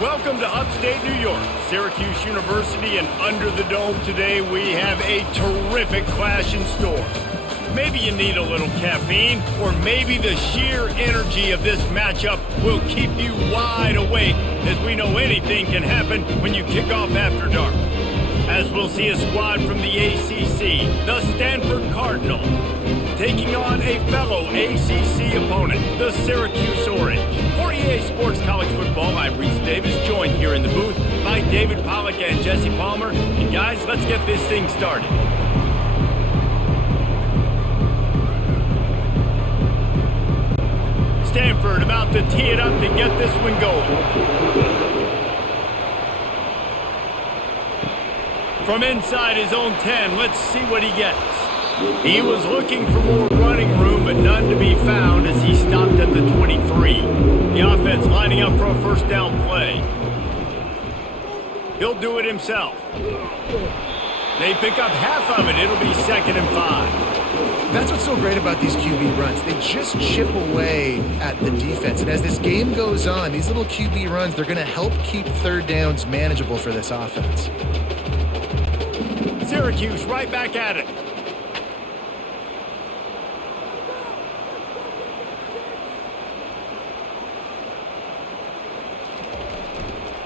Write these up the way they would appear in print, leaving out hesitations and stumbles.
Welcome to upstate New York, Syracuse University, and under the dome today we have a terrific clash in store. Maybe you need a little caffeine, or maybe the sheer energy of this matchup will keep you wide awake, as we know anything can happen when you kick off after dark. As we'll see a squad from the ACC, the Stanford Cardinal, taking on a fellow ACC opponent, the Syracuse Orange. For EA Sports College Football, I'm Reese Davis, joined here in the booth by David Pollack and Jesse Palmer. And guys, let's get this thing started. Stanford about to tee it up to get this one going. From inside his own 10, let's see what he gets. He was looking for more running room, but none to be found as he stopped at the 23. The offense lining up for a first down play. He'll do it himself. They pick up half of it. It'll be 2nd and 5. That's what's so great about these QB runs. They just chip away at the defense. And as this game goes on, these little QB runs, they're going to help keep third downs manageable for this offense. Syracuse right back at it.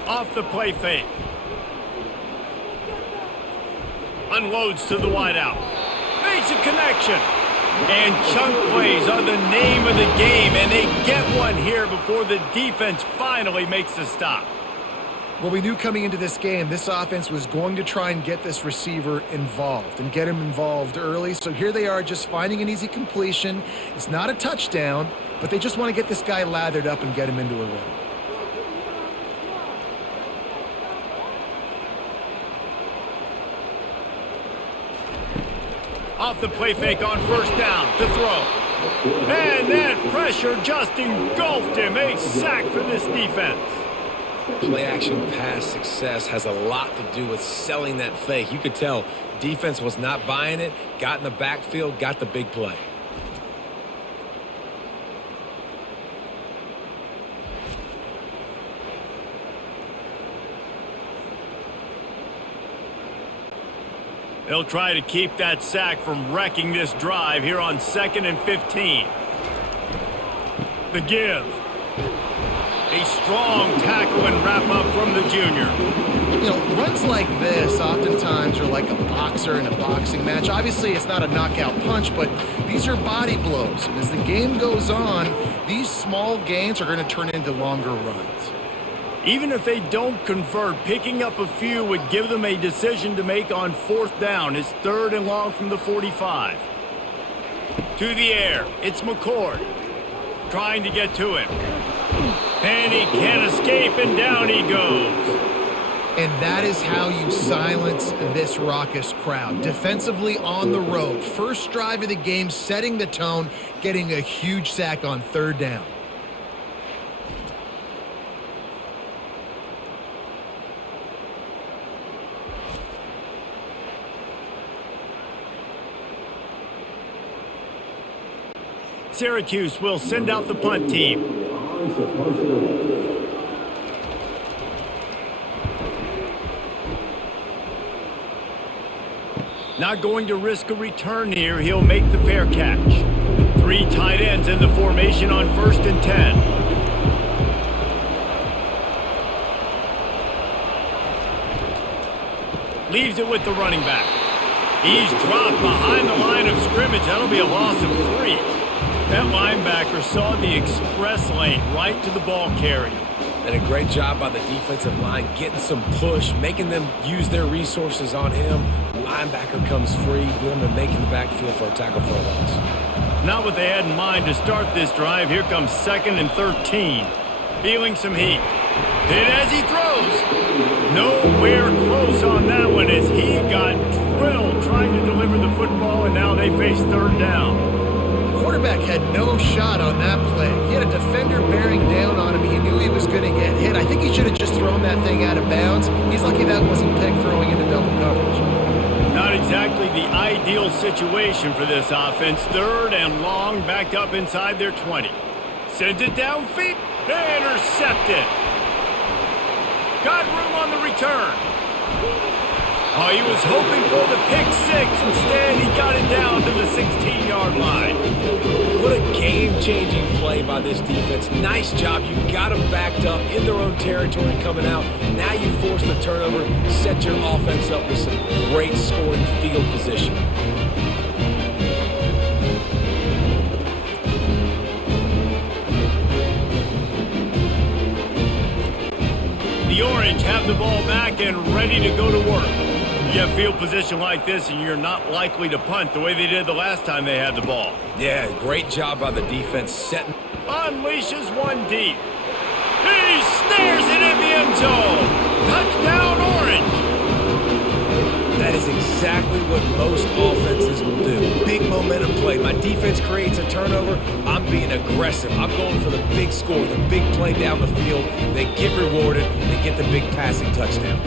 Off the play fake. Unloads to the wideout. Makes a connection. And chunk plays are the name of the game, and they get one here before the defense finally makes the stop. Well, we knew coming into this game, this offense was going to try and get this receiver involved and get him involved early. So here they are just finding an easy completion. It's not a touchdown, but they just want to get this guy lathered up and get him into a rhythm. Off the play fake on first down to throw. And that pressure just engulfed him. A sack for this defense. Play-action pass success has a lot to do with selling that fake. You could tell defense was not buying it, got in the backfield, got the big play. They'll try to keep that sack from wrecking this drive here on 2nd and 15. The give. A strong tackle and wrap-up from the junior. You know, runs like this oftentimes are like a boxer in a boxing match. Obviously, it's not a knockout punch, but these are body blows. And as the game goes on, these small gains are going to turn into longer runs. Even if they don't convert, picking up a few would give them a decision to make on 4th down. It's 3rd and long from the 45. To the air, it's McCord. Trying to get to him. And he can't escape, and down he goes. And that is how you silence this raucous crowd. Defensively on the road. First drive of the game, setting the tone, getting a huge sack on 3rd down. Syracuse will send out the punt team. Not going to risk a return here. He'll make the fair catch. 3 tight ends in the formation on 1st and 10. Leaves it with the running back. He's dropped behind the line of scrimmage. That'll be a loss of 3. That linebacker saw the express lane right to the ball carrier. And a great job by the defensive line getting some push, making them use their resources on him. The linebacker comes free, boom, and making the backfield for a tackle for a loss. Not what they had in mind to start this drive. Here comes 2nd and 13. Feeling some heat. Hit as he throws. Nowhere close on that one as he got drilled trying to deliver the football, and now they face 3rd down. Quarterback had no shot on that play. He had a defender bearing down on him. He knew he was going to get hit. I think he should have just thrown that thing out of bounds. He's lucky that wasn't peg throwing into double coverage. Not exactly the ideal situation for this offense. 3rd and long, backed up inside their 20. Sends it downfield. Intercepted. return. Oh, he was hoping for the pick six. Instead, he got it down to the 16-yard line. What a game-changing play by this defense. Nice job. You got them backed up in their own territory coming out. Now you force the turnover, set your offense up with some great scoring field position. The Orange have the ball back and ready to go to work. You have field position like this, and you're not likely to punt the way they did the last time they had the ball. Yeah, great job by the defense setting. Unleashes one deep. He snares it in the end zone. Touchdown, Orange. That is exactly what most offenses will do. Big momentum play. My defense creates a turnover. I'm being aggressive. I'm going for the big score, the big play down the field. They get rewarded. They get the big passing touchdown.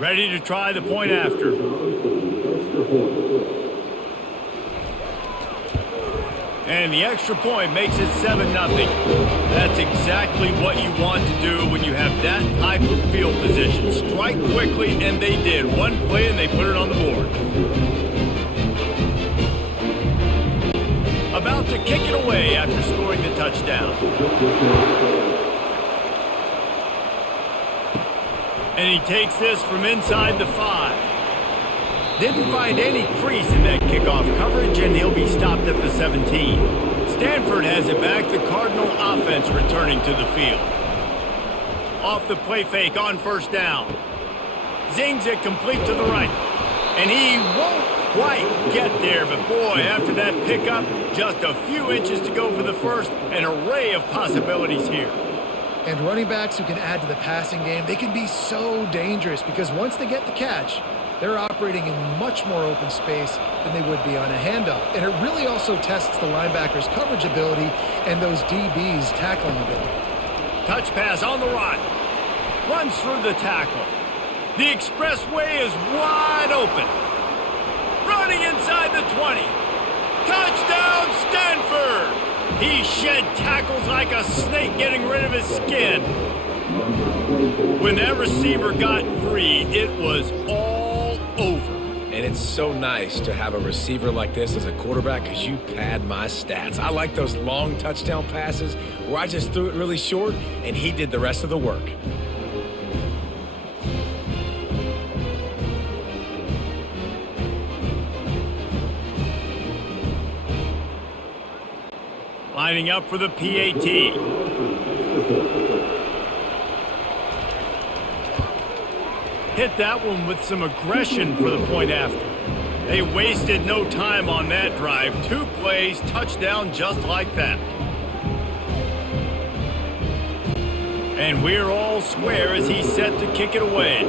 Ready to try the point after. And the extra point makes it 7-0. That's exactly what you want to do when you have that type of field position. Strike quickly, and they did. One play, and they put it on the board. About to kick it away after scoring the touchdown. And he takes this from inside the 5. Didn't find any crease in that kickoff coverage, and he'll be stopped at the 17. Stanford has it back. The Cardinal offense returning to the field. Off the play fake on first down. Zings it complete to the right. And he won't quite get there, but boy, after that pickup, just a few inches to go for the first. An array of possibilities here. And running backs who can add to the passing game, they can be so dangerous because once they get the catch, they're operating in much more open space than they would be on a handoff. And it really also tests the linebackers' coverage ability and those DBs' tackling ability. Touch pass on the run. Runs through the tackle. The expressway is wide open. Running inside the 20. Touchdown, Stanford! He shed tackles like a snake getting rid of his skin. When that receiver got free, it was all over. And it's so nice to have a receiver like this as a quarterback because you pad my stats. I like those long touchdown passes where I just threw it really short and he did the rest of the work. Lining up for the PAT. Hit that one with some aggression for the point after. They wasted no time on that drive. 2 plays, touchdown just like that. And we're all square as he's set to kick it away.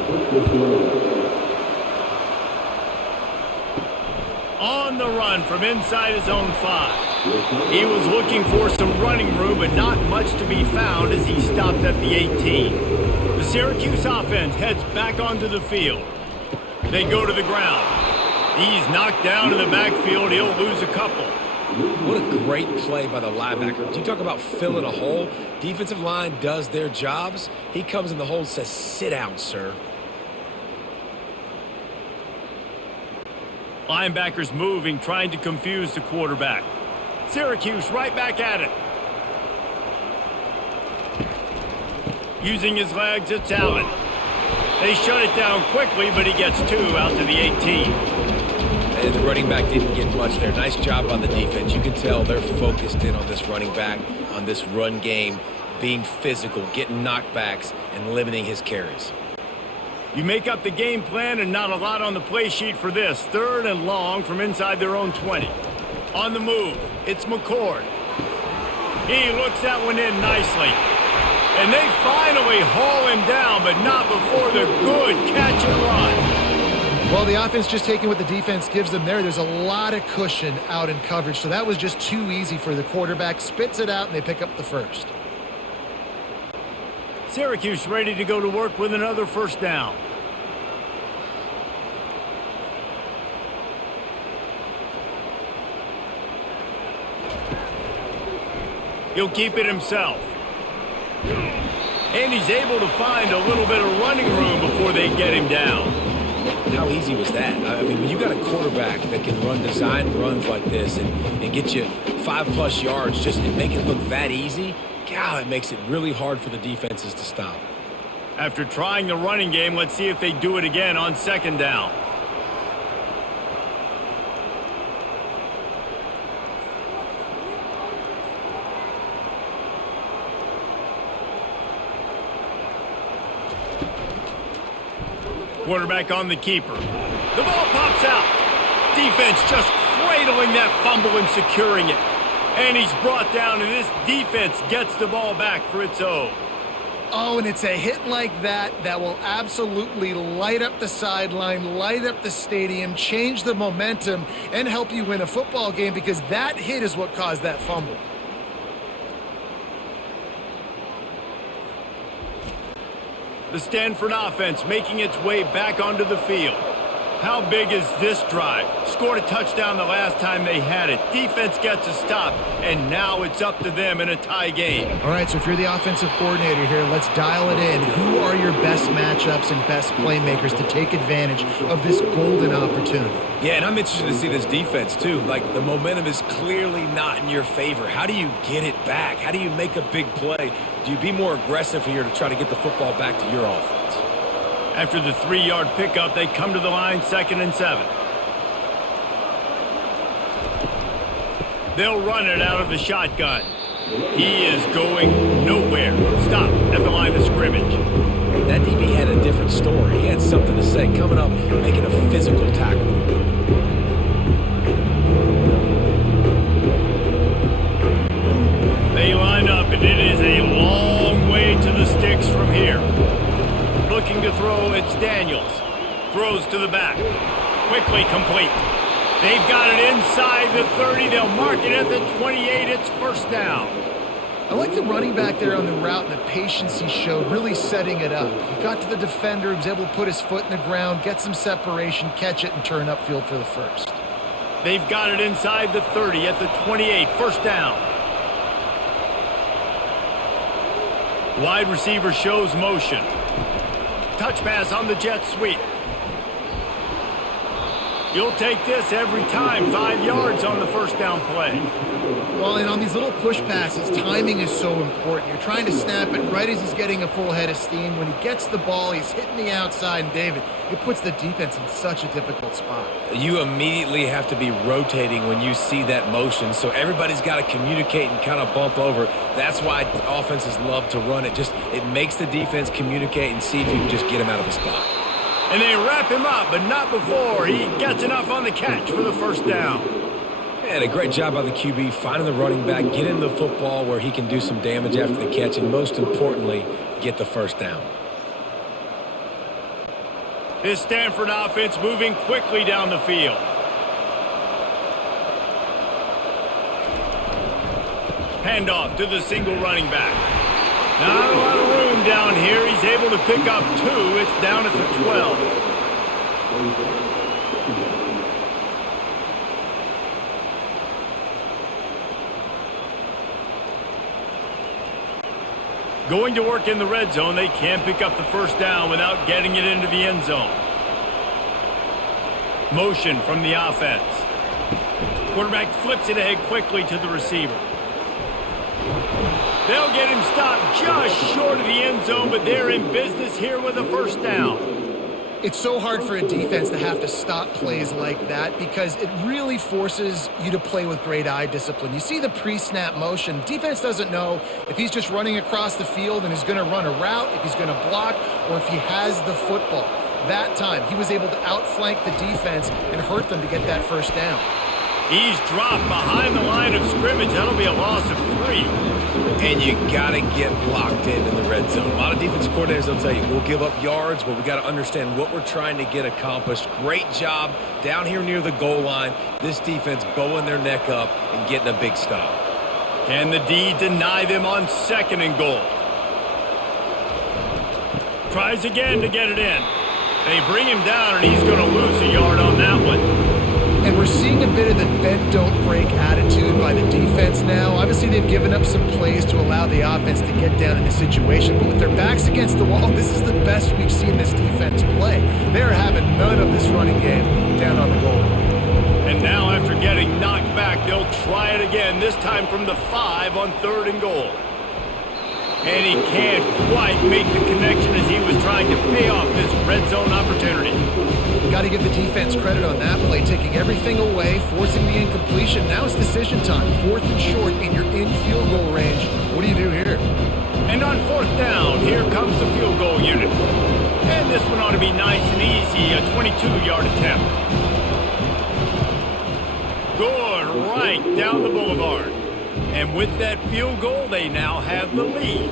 On the run from inside his own 5. He was looking for some running room, but not much to be found as he stopped at the 18. The Syracuse offense heads back onto the field. They go to the ground. He's knocked down in the backfield. He'll lose a couple. What a great play by the linebacker. You talk about filling a hole. Defensive line does their jobs. He comes in the hole and says, "Sit down, sir." Linebackers moving, trying to confuse the quarterback. Syracuse right back at it. Using his legs, it's Allen. They shut it down quickly, but he gets 2 out to the 18. And the running back didn't get much there. Nice job on the defense. You can tell they're focused in on this running back, on this run game, being physical, getting knockbacks, and limiting his carries. You make up the game plan and not a lot on the play sheet for this. 3rd and long from inside their own 20. On the move, it's McCord. He looks that one in nicely. And they finally haul him down, but not before the good catch and run. Well, the offense just taking what the defense gives them there. There's a lot of cushion out in coverage, so that was just too easy for the quarterback. Spits it out, and they pick up the first. Syracuse ready to go to work with another first down. He'll keep it himself. And he's able to find a little bit of running room before they get him down. How easy was that? I mean, when you got a quarterback that can run design runs like this and get you 5+ yards just and make it look that easy, God, it makes it really hard for the defenses to stop. After trying the running game, let's see if they do it again on second down. Quarterback on the keeper. The ball pops out. Defense just cradling that fumble and securing it. And he's brought down, and this defense gets the ball back for its own. Oh, and it's a hit like that that will absolutely light up the sideline, light up the stadium, change the momentum, and help you win a football game, because that hit is what caused that fumble. The Stanford offense making its way back onto the field. How big is this drive? Scored a touchdown the last time they had it. Defense gets a stop, and now it's up to them in a tie game. All right, so if you're the offensive coordinator here, let's dial it in. Who are your best matchups and best playmakers to take advantage of this golden opportunity? Yeah, and I'm interested to see this defense, too. Like, the momentum is clearly not in your favor. How do you get it back? How do you make a big play? Do you be more aggressive here to try to get the football back to your offense? After the 3-yard pickup, they come to the line 2nd and 7. They'll run it out of the shotgun. He is going nowhere. Stop at the line of scrimmage. That DB had a different story. He had something to say, coming up, making a physical tackle. They line up, and it is a long way to the sticks from here. Looking to throw, it's Daniels. Throws to the back. Quickly complete. They've got it inside the 30. They'll mark it at the 28. It's first down. I like the running back there on the route and the patience he showed, really setting it up. He got to the defender, he was able to put his foot in the ground, get some separation, catch it, and turn upfield for the first. They've got it inside the 30 at the 28. First down. Wide receiver shows motion. Touch pass on the jet sweep. You'll take this every time. 5 yards on the first down play. Well, and on these little push passes, timing is so important. You're trying to snap it right as he's getting a full head of steam. When he gets the ball, he's hitting the outside, and David, it puts the defense in such a difficult spot. You immediately have to be rotating when you see that motion, so everybody's got to communicate and kind of bump over. That's why offenses love to run it. It makes the defense communicate and see if you can just get him out of the spot. And they wrap him up, but not before he gets enough on the catch for the first down. And a great job by the QB, finding the running back, getting the football where he can do some damage after the catch, and most importantly, get the first down. This Stanford offense moving quickly down the field. Handoff to the single running back. Not a lot of room down here. He's able to pick up 2. It's down at the 12. Going to work in the red zone. They can't pick up the first down without getting it into the end zone. Motion from the offense. Quarterback flips it ahead quickly to the receiver. They'll get him stopped just short of the end zone, but they're in business here with a first down. It's so hard for a defense to have to stop plays like that because it really forces you to play with great eye discipline. You see the pre-snap motion. Defense doesn't know if he's just running across the field and is going to run a route, if he's going to block, or if he has the football. That time, he was able to outflank the defense and hurt them to get that first down. He's dropped behind the line of scrimmage. That'll be a loss of 3. And you got to get locked in the red zone. A lot of defense coordinators will tell you, we'll give up yards, but we got to understand what we're trying to get accomplished. Great job down here near the goal line. This defense bowing their neck up and getting a big stop. Can the D deny them on 2nd and goal? Tries again to get it in. They bring him down, and he's going to lose a yard on that one. And we're seeing a bit of the bend, don't break attitude by the defense now. Obviously, they've given up some plays to allow the offense to get down in the situation. But with their backs against the wall, this is the best we've seen this defense play. They're having none of this running game down on the goal line. And now, after getting knocked back, they'll try it again, this time from the 5 on 3rd and goal. And he can't quite make the connection as he was trying to pay off this red zone opportunity. Got to give the defense credit on that play, taking everything away, forcing the incompletion. Now it's decision time. 4th and short, and you're in field goal range. What do you do here? And on 4th down, here comes the field goal unit. And this one ought to be nice and easy, a 22-yard attempt. Good, right down the boulevard. And with that field goal, they now have the lead.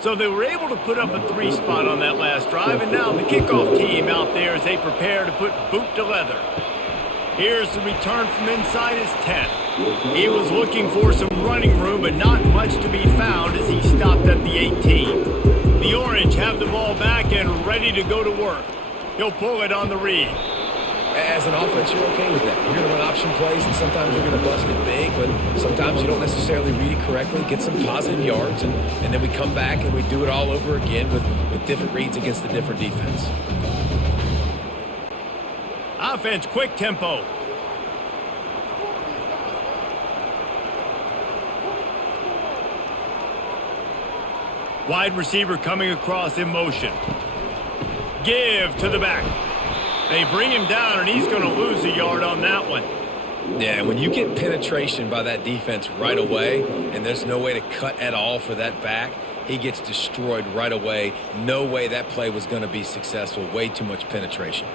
So they were able to put up a 3 spot on that last drive, and now the kickoff team out there as they prepare to put boot to leather. Here's the return from inside his 10. He was looking for some running room, but not much to be found as he stopped at the 18. The Orange have the ball back and ready to go to work. He'll pull it on the read. As an offense, you're okay with that. You're going to run option plays, and sometimes you're going to bust it big, but sometimes you don't necessarily read it correctly, get some positive yards, and then we come back and we do it all over again with different reads against a different defense. Offense, quick tempo. Wide receiver coming across in motion. Give to the back. They bring him down, and he's going to lose a yard on that one. Yeah, when you get penetration by that defense right away, and there's no way to cut at all for that back, he gets destroyed right away. No way that play was going to be successful. Way too much penetration.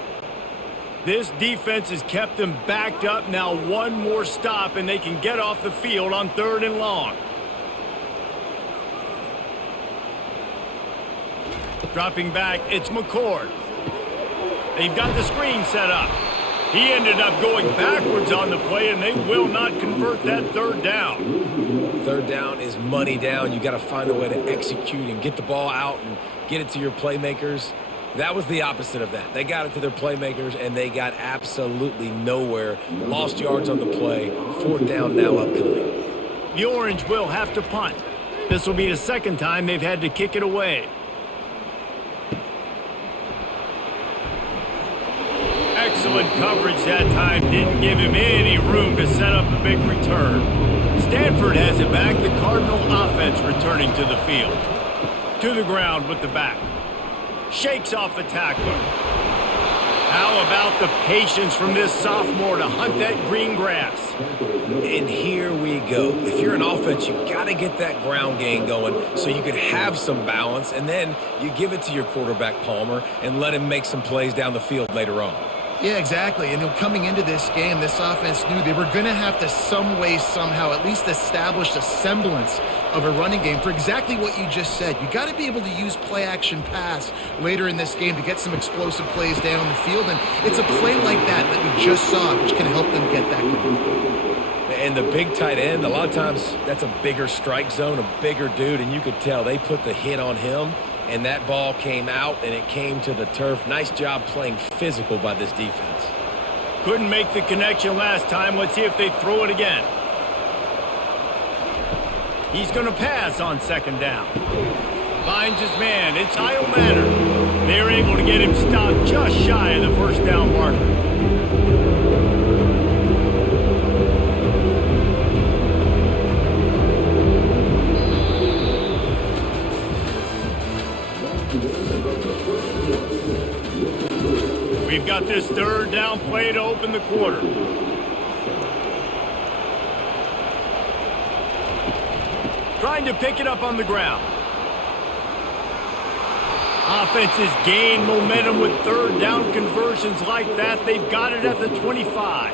This defense has kept them backed up. Now one more stop, and they can get off the field on 3rd and long. Dropping back, it's McCord. They've got the screen set up. He ended up going backwards on the play, and they will not convert that 3rd down. 3rd down is money down. You got to find a way to execute and get the ball out and get it to your playmakers. That was the opposite of that. They got it to their playmakers, and they got absolutely nowhere. Lost yards on the play. 4th down now upcoming. The Orange will have to punt. This will be the 2nd time they've had to kick it away. Excellent coverage that time. Didn't give him any room to set up a big return. Stanford has it back. The Cardinal offense returning to the field. To the ground with the back. Shakes off the tackler. How about the patience from this sophomore to hunt that green grass? And here we go. If you're an offense, you got to get that ground game going so you can have some balance, and then you give it to your quarterback, Palmer, and let him make some plays down the field later on. Yeah, exactly. And coming into this game, this offense knew they were going to have to some way, somehow, at least establish a semblance of a running game for exactly what you just said. You got to be able to use play-action pass later in this game to get some explosive plays down the field. And it's a play like that we just saw, which can help them get that going. And the big tight end, a lot of times that's a bigger strike zone, a bigger dude, and you could tell they put the hit on him. And that ball came out, and it came to the turf. Nice job playing physical by this defense. Couldn't make the connection last time. Let's see if they throw it again. He's going to pass on 2nd down. Finds his man. It's Kyle Manor. They're able to get him stopped just shy of the 1st down marker. We've got this 3rd down play to open the quarter. Trying to pick it up on the ground. Offenses gain momentum with third down conversions like that. They've got it at the 25.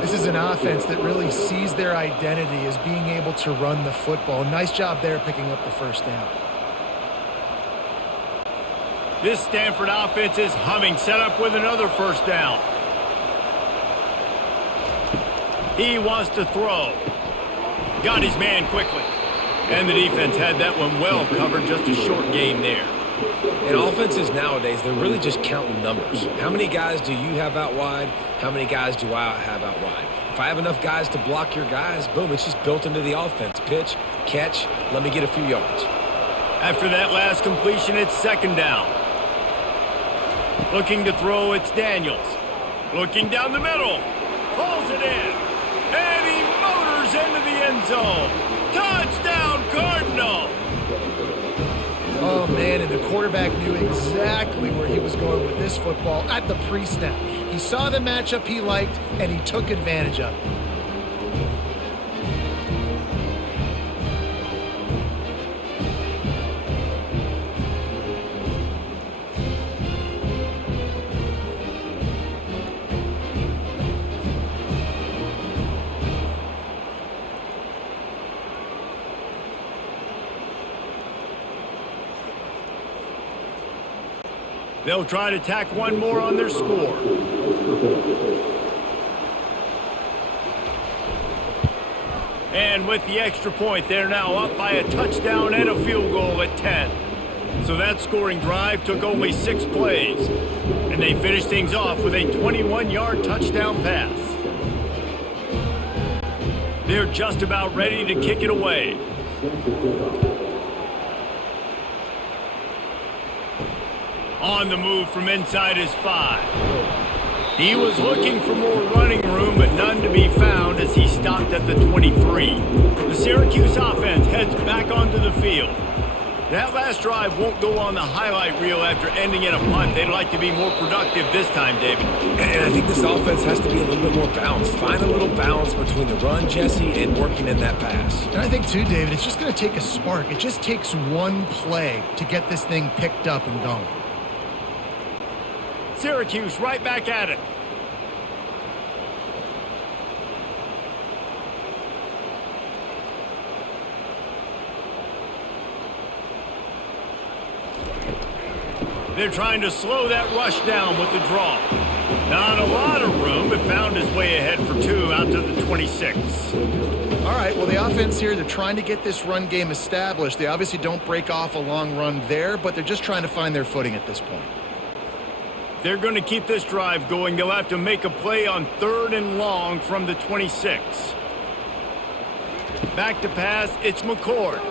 This is an offense that really sees their identity as being able to run the football. Nice job there picking up the first down. This Stanford offense is humming, set up with another first down. He wants to throw. Got his man quickly. And the defense had that one well covered, just a short gain there. In offenses nowadays, they're really just counting numbers. How many guys do you have out wide? How many guys do I have out wide? If I have enough guys to block your guys, boom, it's just built into the offense. Pitch, catch, let me get a few yards. After that last completion, it's second down. Looking to throw, it's Daniels. Looking down the middle. Pulls it in. And he motors into the end zone. Touchdown, Cardinal! Oh, man, and the quarterback knew exactly where he was going with this football at the pre-snap. He saw the matchup he liked, and he took advantage of it. They'll try to tack one more on their score. And with the extra point, they're now up by a touchdown and a field goal at 10. So that scoring drive took only 6 plays. And they finished things off with a 21-yard touchdown pass. They're just about ready to kick it away. On the move from inside his 5. He was looking for more running room, but none to be found as he stopped at the 23. The Syracuse offense heads back onto the field. That last drive won't go on the highlight reel after ending in a punt. They'd like to be more productive this time, David. And I think this offense has to be a little bit more balanced. Find a little balance between the run, Jesse, and working in that pass. And I think, too, David, it's just going to take a spark. It just takes one play to get this thing picked up and going. Syracuse right back at it. They're trying to slow that rush down with the draw. Not a lot of room, but found his way ahead for 2 out to the 26. All right, well, the offense here, they're trying to get this run game established. They obviously don't break off a long run there, but they're just trying to find their footing at this point. They're going to keep this drive going. They'll have to make a play on 3rd and long from the 26. Back to pass, it's McCord.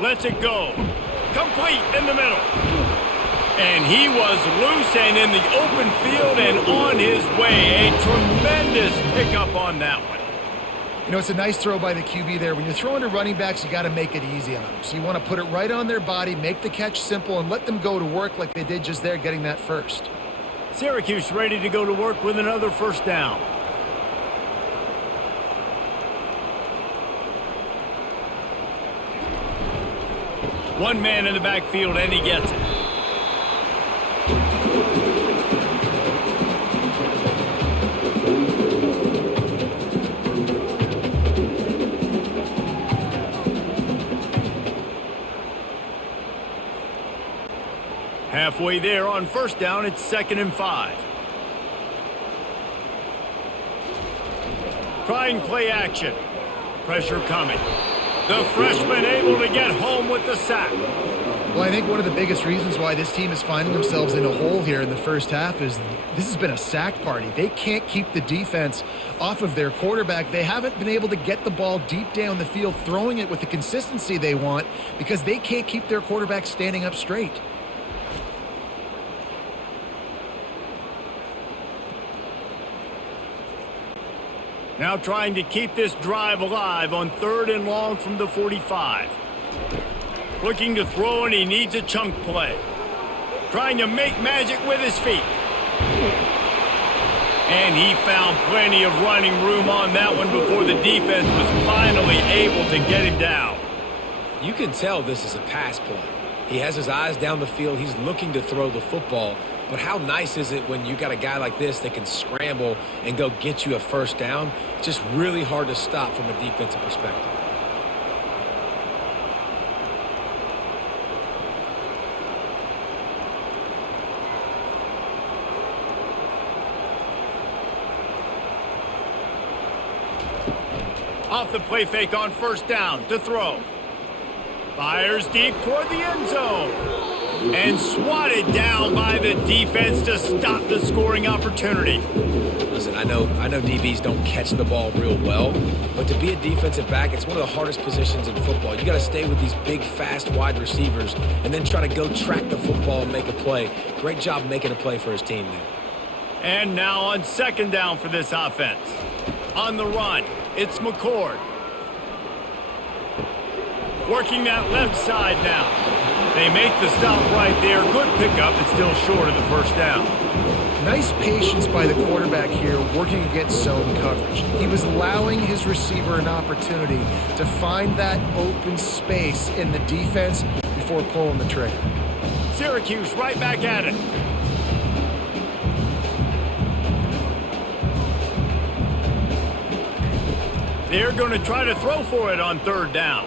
Lets it go. Complete in the middle. And he was loose and in the open field and on his way. A tremendous pickup on that one. You know, it's a nice throw by the QB there. When you're throwing to running backs, you got to make it easy on them. So you want to put it right on their body, make the catch simple, and let them go to work like they did just there, getting that first. Syracuse ready to go to work with another first down. One man in the backfield, and he gets it. Halfway there on first down, it's 2nd and 5. Trying play action. Pressure coming. The freshman able to get home with the sack. Well, I think one of the biggest reasons why this team is finding themselves in a hole here in the first half is this has been a sack party. They can't keep the defense off of their quarterback. They haven't been able to get the ball deep down the field, throwing it with the consistency they want because they can't keep their quarterback standing up straight. Now trying to keep this drive alive on 3rd and long from the 45. Looking to throw, and he needs a chunk play. Trying to make magic with his feet. And he found plenty of running room on that one before the defense was finally able to get him down. You can tell this is a pass play. He has his eyes down the field. He's looking to throw the football. But how nice is it when you got a guy like this that can scramble and go get you a first down? It's just really hard to stop from a defensive perspective. Off the play fake on first down to throw. Fires deep toward the end zone. And swatted down by the defense to stop the scoring opportunity. Listen, I know DBs don't catch the ball real well, but to be a defensive back, it's one of the hardest positions in football. You got to stay with these big, fast, wide receivers and then try to go track the football and make a play. Great job making a play for his team there. And now on second down for this offense. On the run, it's McCord. Working that left side now. They make the stop right there. Good pickup. It's still short of the first down. Nice patience by the quarterback here working against zone coverage. He was allowing his receiver an opportunity to find that open space in the defense before pulling the trigger. Syracuse right back at it. They're going to try to throw for it on third down.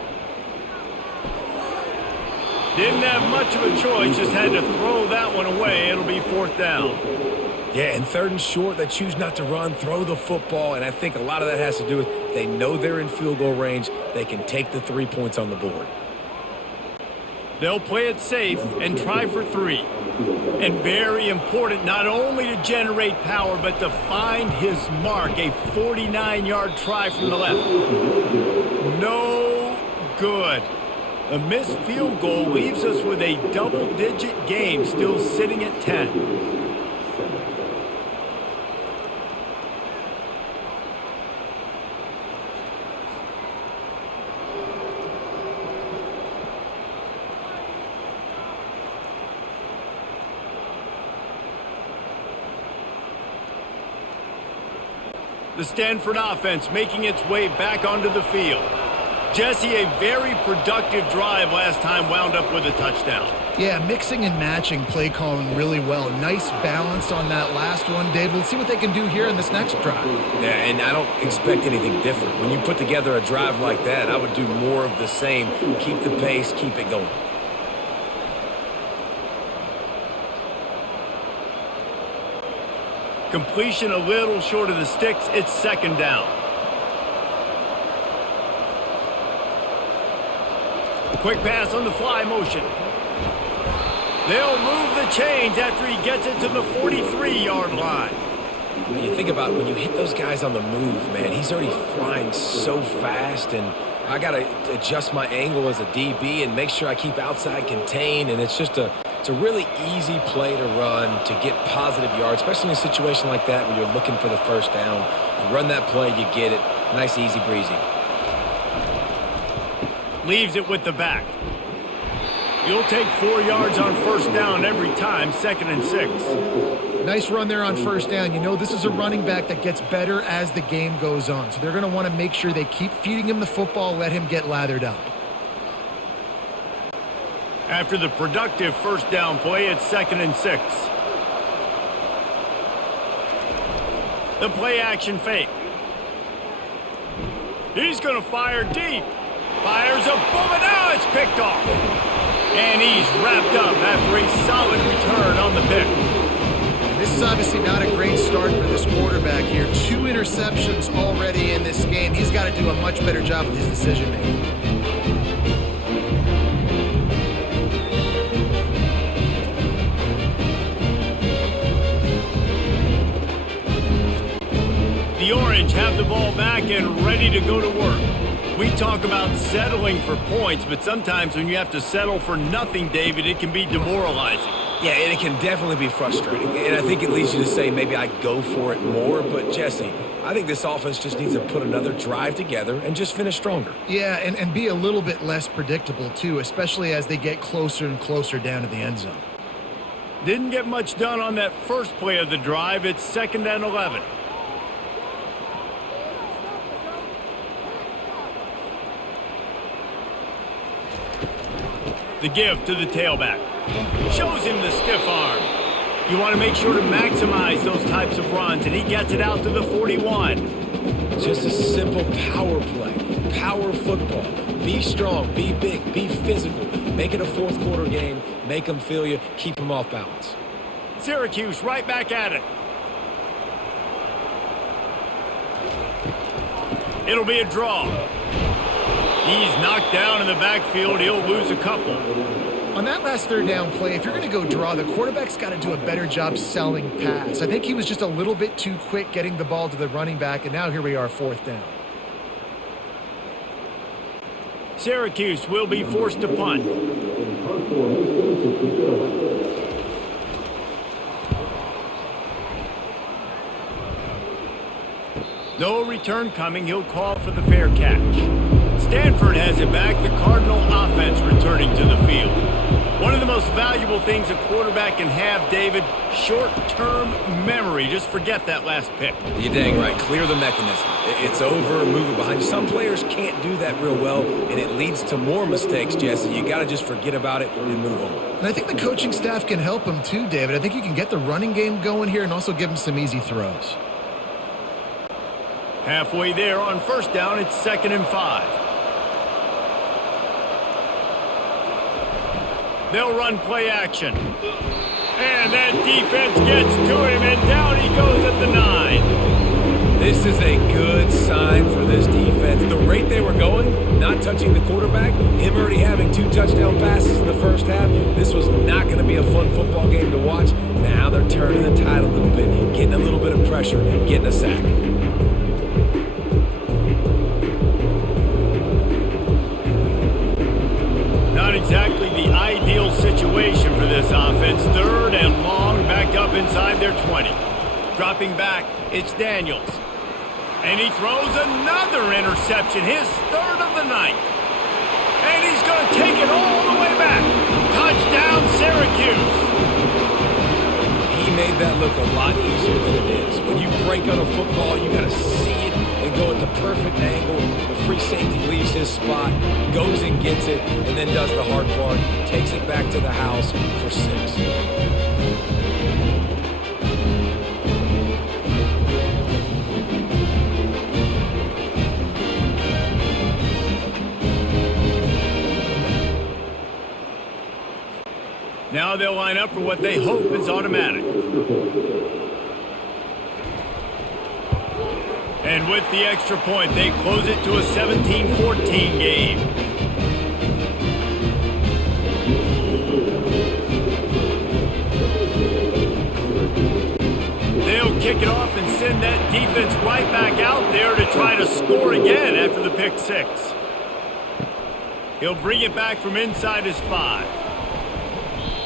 Didn't have much of a choice, just had to throw that one away. It'll be fourth down. Yeah, and third and short, they choose not to run, throw the football, and I think a lot of that has to do with they know they're in field goal range. They can take the 3 points on the board. They'll play it safe and try for 3. And very important not only to generate power, but to find his mark, a 49-yard try from the left. No good. A missed field goal leaves us with a double-digit game, still sitting at 10. The Stanford offense making its way back onto the field. Jesse, a very productive drive last time wound up with a touchdown. Yeah, mixing and matching play calling really well. Nice balance on that last one, Dave. Let's see what they can do here in this next drive. Yeah, and I don't expect anything different. When you put together a drive like that, I would do more of the same. Keep the pace, keep it going. Completion a little short of the sticks. It's second down. Quick pass on the fly motion. They'll move the chains after he gets it to the 43-yard line. When you think about when you hit those guys on the move, man, he's already flying so fast, and I got to adjust my angle as a DB and make sure I keep outside contained, and it's a really easy play to run to get positive yards, especially in a situation like that when you're looking for the first down. You run that play, you get it. Nice, easy breezy. Leaves it with the back. You'll take 4 yards on first down every time, 2nd and 6. Nice run there on first down. You know, this is a running back that gets better as the game goes on. So they're going to want to make sure they keep feeding him the football, let him get lathered up. After the productive first down play, it's 2nd and 6. The play action fake. He's going to fire deep. Fires a bullet. Now it's picked off. And he's wrapped up after a solid return on the pick. This is obviously not a great start for this quarterback here. 2 interceptions already in this game. He's got to do a much better job with his decision-making. The Orange have the ball back and ready to go to work. We talk about settling for points, but sometimes when you have to settle for nothing, David, it can be demoralizing. Yeah, and it can definitely be frustrating. And I think it leads you to say maybe I go for it more. But, Jesse, I think this offense just needs to put another drive together and just finish stronger. Yeah, and be a little bit less predictable, too, especially as they get closer and closer down to the end zone. Didn't get much done on that first play of the drive. It's 2nd and 11. The give to the tailback. Shows him the stiff arm. You want to make sure to maximize those types of runs, and he gets it out to the 41. Just a simple power play. Power football. Be strong, be big, be physical. Make it a fourth quarter game. Make them feel you. Keep them off balance. Syracuse right back at it. It'll be a draw. He's knocked down in the backfield. He'll lose a couple. On that last third down play, if you're going to go draw, the quarterback's got to do a better job selling pass. I think he was just a little bit too quick getting the ball to the running back, and now here we are, fourth down. Syracuse will be forced to punt. No return coming. He'll call for the fair catch. Stanford has it back. The Cardinal offense returning to the field. One of the most valuable things a quarterback can have, David, short-term memory. Just forget that last pick. You're dang right. Clear the mechanism. It's over. Move it behind you. Some players can't do that real well, and it leads to more mistakes, Jesse. You got to just forget about it and move on. And I think the coaching staff can help him too, David. I think you can get the running game going here and also give him some easy throws. Halfway there on first down, it's 2nd and 5. They'll run play action. And that defense gets to him, and down he goes at the 9. This is a good sign for this defense. The rate they were going, not touching the quarterback, him already having 2 touchdown passes in the first half, this was not going to be a fun football game to watch. Now they're turning the tide a little bit, getting a little bit of pressure, getting a sack. Not exactly the ideal situation for this offense. 3rd and long, back up inside their 20. Dropping back, it's Daniels. And he throws another interception, his 3rd of the night. And he's going to take it all the way back. Touchdown, Syracuse. He made that look a lot easier than it is. When you break on a football, you got to see it and go at the perfect angle. The free safety leaves his spot, goes and gets it, and then does the hard part, takes it back to the house for 6. Now they'll line up for what they hope is automatic. And with the extra point, they close it to a 17-14 game. They'll kick it off and send that defense right back out there to try to score again after the pick 6. He'll bring it back from inside his 5.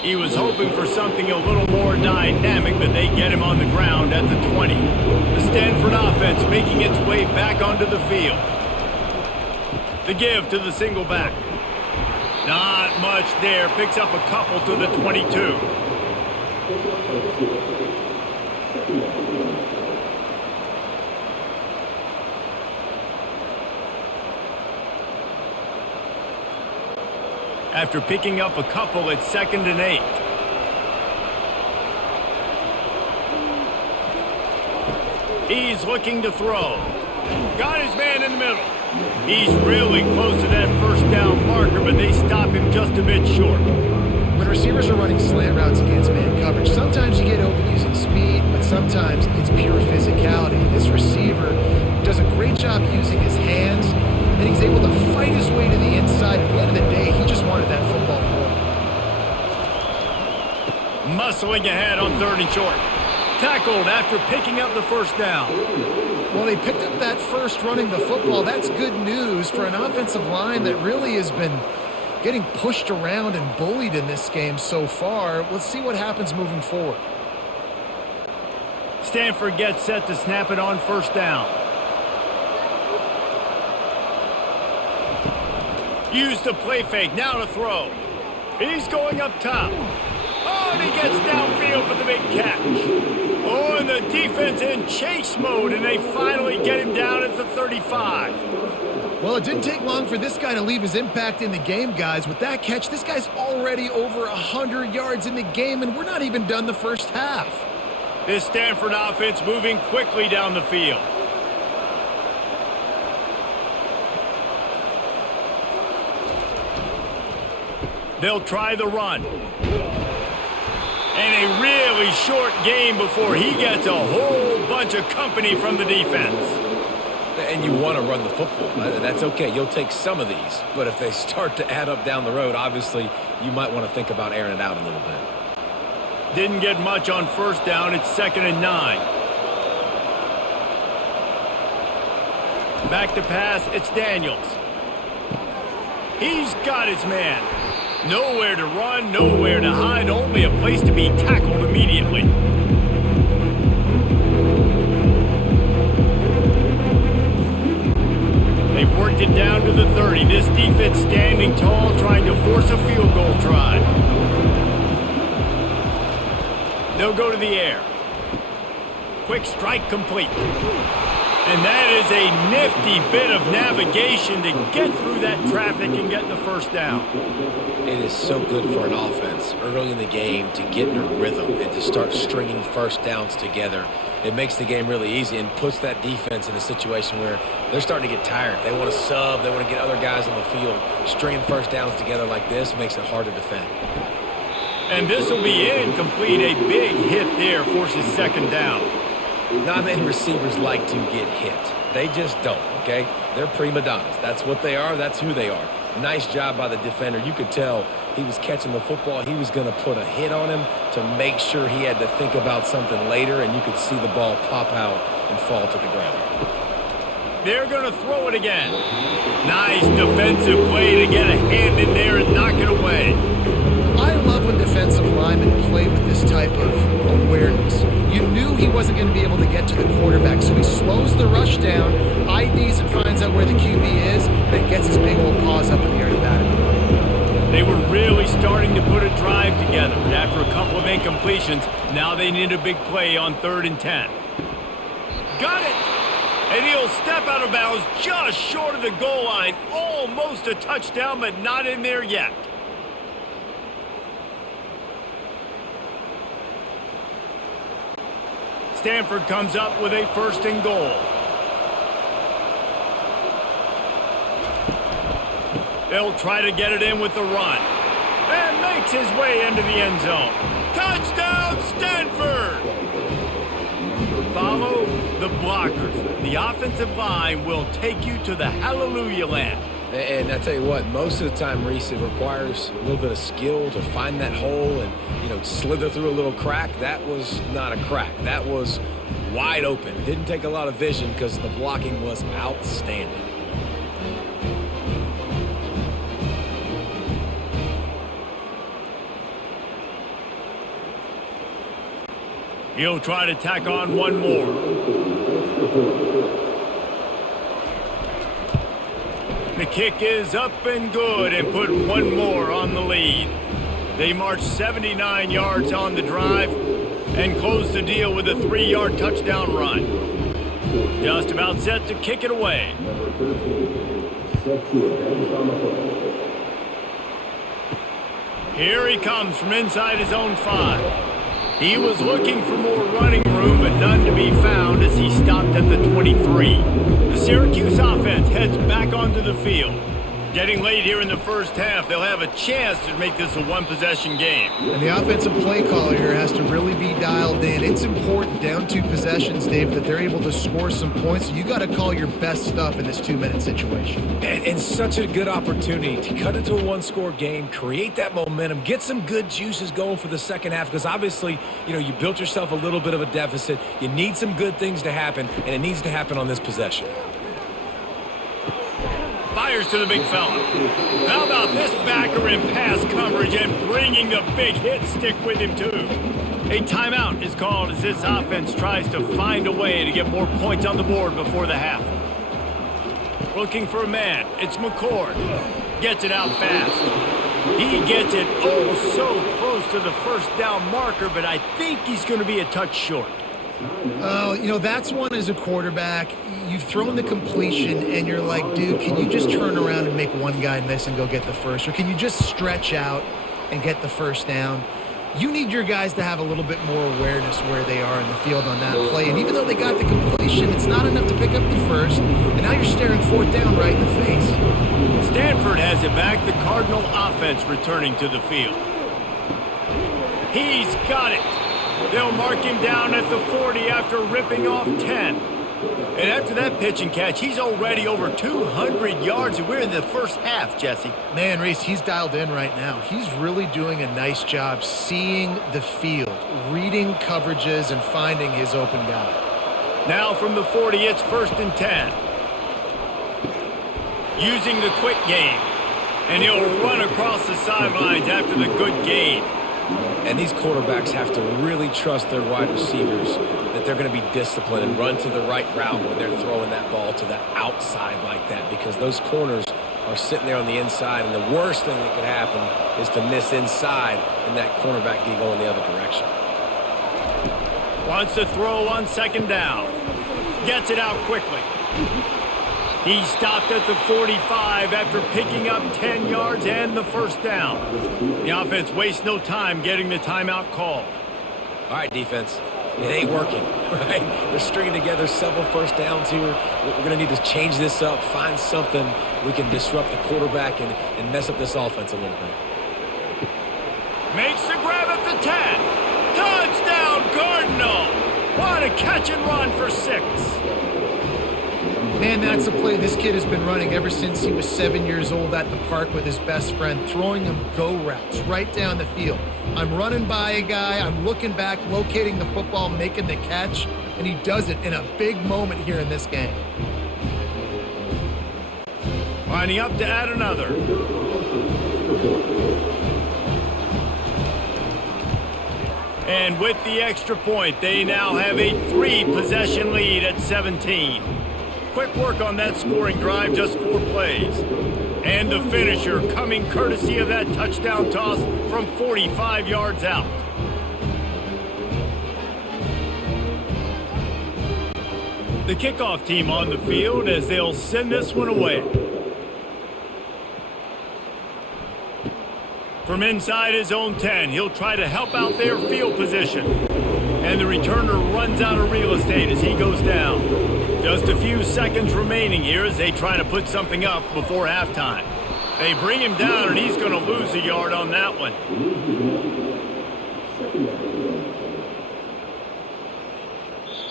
He was hoping for something a little more dynamic, but they get him on the ground at the 20. The Stanford offense making its way back onto the field. The give to the single back. Not much there. Picks up a couple to the 22. After picking up a couple, it's 2nd and 8. He's looking to throw. Got his man in the middle. He's really close to that first down marker, but they stop him just a bit short. When receivers are running slant routes against man coverage, sometimes you get open using speed, but sometimes it's pure physicality. This receiver does a great job using his hands, and then he's able to fight his way to the inside. At the end of the day, he just wanted that football more. Muscling ahead on 3rd and short. Tackled after picking up the first down. Well, they picked up that first running the football. That's good news for an offensive line that really has been getting pushed around and bullied in this game so far. Let's see what happens moving forward. Stanford gets set to snap it on first down. Use the play fake, now to throw. He's going up top. Oh, and he gets downfield for the big catch. Oh, and the defense in chase mode, and they finally get him down at the 35. Well, it didn't take long for this guy to leave his impact in the game, guys. With that catch, this guy's already over 100 yards in the game, and we're not even done the first half. This Stanford offense moving quickly down the field. They'll try the run. And a really short game before he gets a whole bunch of company from the defense. And you want to run the football. That's okay. You'll take some of these. But if they start to add up down the road, obviously, you might want to think about airing it out a little bit. Didn't get much on first down. It's 2nd and 9. Back to pass. It's Daniels. He's got his man. Nowhere to run, nowhere to hide, only a place to be tackled immediately. They've worked it down to the 30. This defense standing tall, trying to force a field goal try. They'll go to the air. Quick strike complete. And that is a nifty bit of navigation to get through that traffic and get the first down. It is so good for an offense early in the game to get in a rhythm and to start stringing first downs together. It makes the game really easy and puts that defense in a situation where they're starting to get tired. They want to sub. They want to get other guys on the field. Stringing first downs together like this makes it hard to defend. And this will be incomplete. A big hit there forces 2nd down. Not many receivers like to get hit. They just don't, okay? They're prima donnas. That's what they are. That's who they are. Nice job by the defender. You could tell he was catching the football. He was going to put a hit on him to make sure he had to think about something later, and you could see the ball pop out and fall to the ground. They're going to throw it again. Nice defensive play to get a hand in there and knock it away. I love when defensive linemen play with this type of awareness. You knew he wasn't going to be able to get to the quarterback, so he slows the rush down, IDs and finds out where the QB is, and then gets his big old paws up in the air to bat it. They were really starting to put a drive together, but after a couple of incompletions, now they need a big play on 3rd and 10. Got it! And he'll step out of bounds just short of the goal line. Almost a touchdown, but not in there yet. Stanford comes up with a 1st and goal. They'll try to get it in with the run. And makes his way into the end zone. Touchdown, Stanford! Follow the blockers. The offensive line will take you to the hallelujah land. And I tell you what, most of the time, Reese, it requires a little bit of skill to find that hole and, slither through a little crack. That was not a crack. That was wide open. Didn't take a lot of vision because the blocking was outstanding. He'll try to tack on one more. The kick is up and good and put one more on the lead. They march 79 yards on the drive and close the deal with a 3-yard touchdown run. Just about set to kick it away. Here he comes from inside his own 5. He was looking for more running room, but none to be found as he stopped at the 23. The Syracuse offense heads back onto the field. Getting late here in the first half, they'll have a chance to make this a one-possession game. And the offensive play caller here has to really be dialed in. It's important down 2 possessions, Dave, that they're able to score some points. You got to call your best stuff in this 2-minute situation. And such a good opportunity to cut into a 1-score game, create that momentum, get some good juices going for the second half, because obviously, you built yourself a little bit of a deficit. You need some good things to happen, and it needs to happen on this possession. Fires to the big fella. How about this backer in pass coverage and bringing the big hit stick with him too? A timeout is called as this offense tries to find a way to get more points on the board before the half. Looking for a man. It's McCord. Gets it out fast. He gets it so close to the first down marker, but I think he's going to be a touch short. Oh, that's one as a quarterback. You've thrown the completion, and you're like, dude, can you just turn around and make one guy miss and go get the first? Or can you just stretch out and get the first down? You need your guys to have a little bit more awareness where they are in the field on that play. And even though they got the completion, it's not enough to pick up the first. And now you're staring fourth down right in the face. Stanford has it back. The Cardinal offense returning to the field. He's got it. They'll mark him down at the 40 after ripping off 10. And after that pitch and catch, he's already over 200 yards, and we're in the first half, Jesse. Man, Reese, he's dialed in right now. He's really doing a nice job seeing the field, reading coverages, and finding his open guy. Now from the 40, it's 1st and 10. Using the quick game. And he'll run across the sidelines after the good gain. And these quarterbacks have to really trust their wide receivers that they're going to be disciplined and run to the right route when they're throwing that ball to the outside like that, because those corners are sitting there on the inside, and the worst thing that could happen is to miss inside and that cornerback be going the other direction. Wants to throw on 2nd down. Gets it out quickly. He stopped at the 45 after picking up 10 yards and the first down. The offense wastes no time getting the timeout called. All right, defense. It ain't working, right? They're stringing together several first downs here. We're going to need to change this up, find something we can disrupt the quarterback and mess up this offense a little bit. Makes the grab at the 10. Touchdown, Cardinal! What a catch and run for 6. Man, that's a play this kid has been running ever since he was 7 years old at the park with his best friend, throwing him go routes right down the field. I'm running by a guy, I'm looking back, locating the football, making the catch, and he does it in a big moment here in this game. Lining up to add another. And with the extra point, they now have a 3-possession lead at 17. Quick work on that scoring drive, just 4 plays. And the finisher coming courtesy of that touchdown toss from 45 yards out. The kickoff team on the field as they'll send this one away. From inside his own 10, he'll try to help out their field position. And the returner runs out of real estate as he goes down. Just a few seconds remaining here as they try to put something up before halftime. They bring him down, and he's going to lose a yard on that one.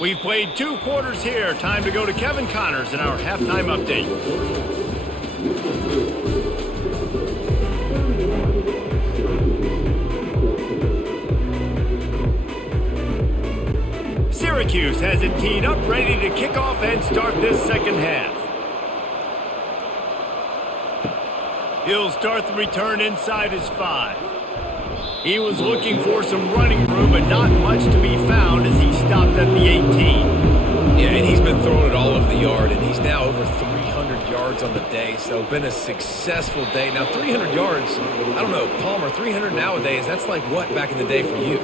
We've played 2 quarters here. Time to go to Kevin Connors in our halftime update. Syracuse has it teed up, ready to kick off and start this second half. He'll start the return inside his 5. He was looking for some running room, but not much to be found as he stopped at the 18. Yeah, and he's been throwing it all over the yard, and he's now over 300 yards on the day, so been a successful day. Now, 300 yards, I don't know, Palmer, 300 nowadays, that's like what back in the day for you?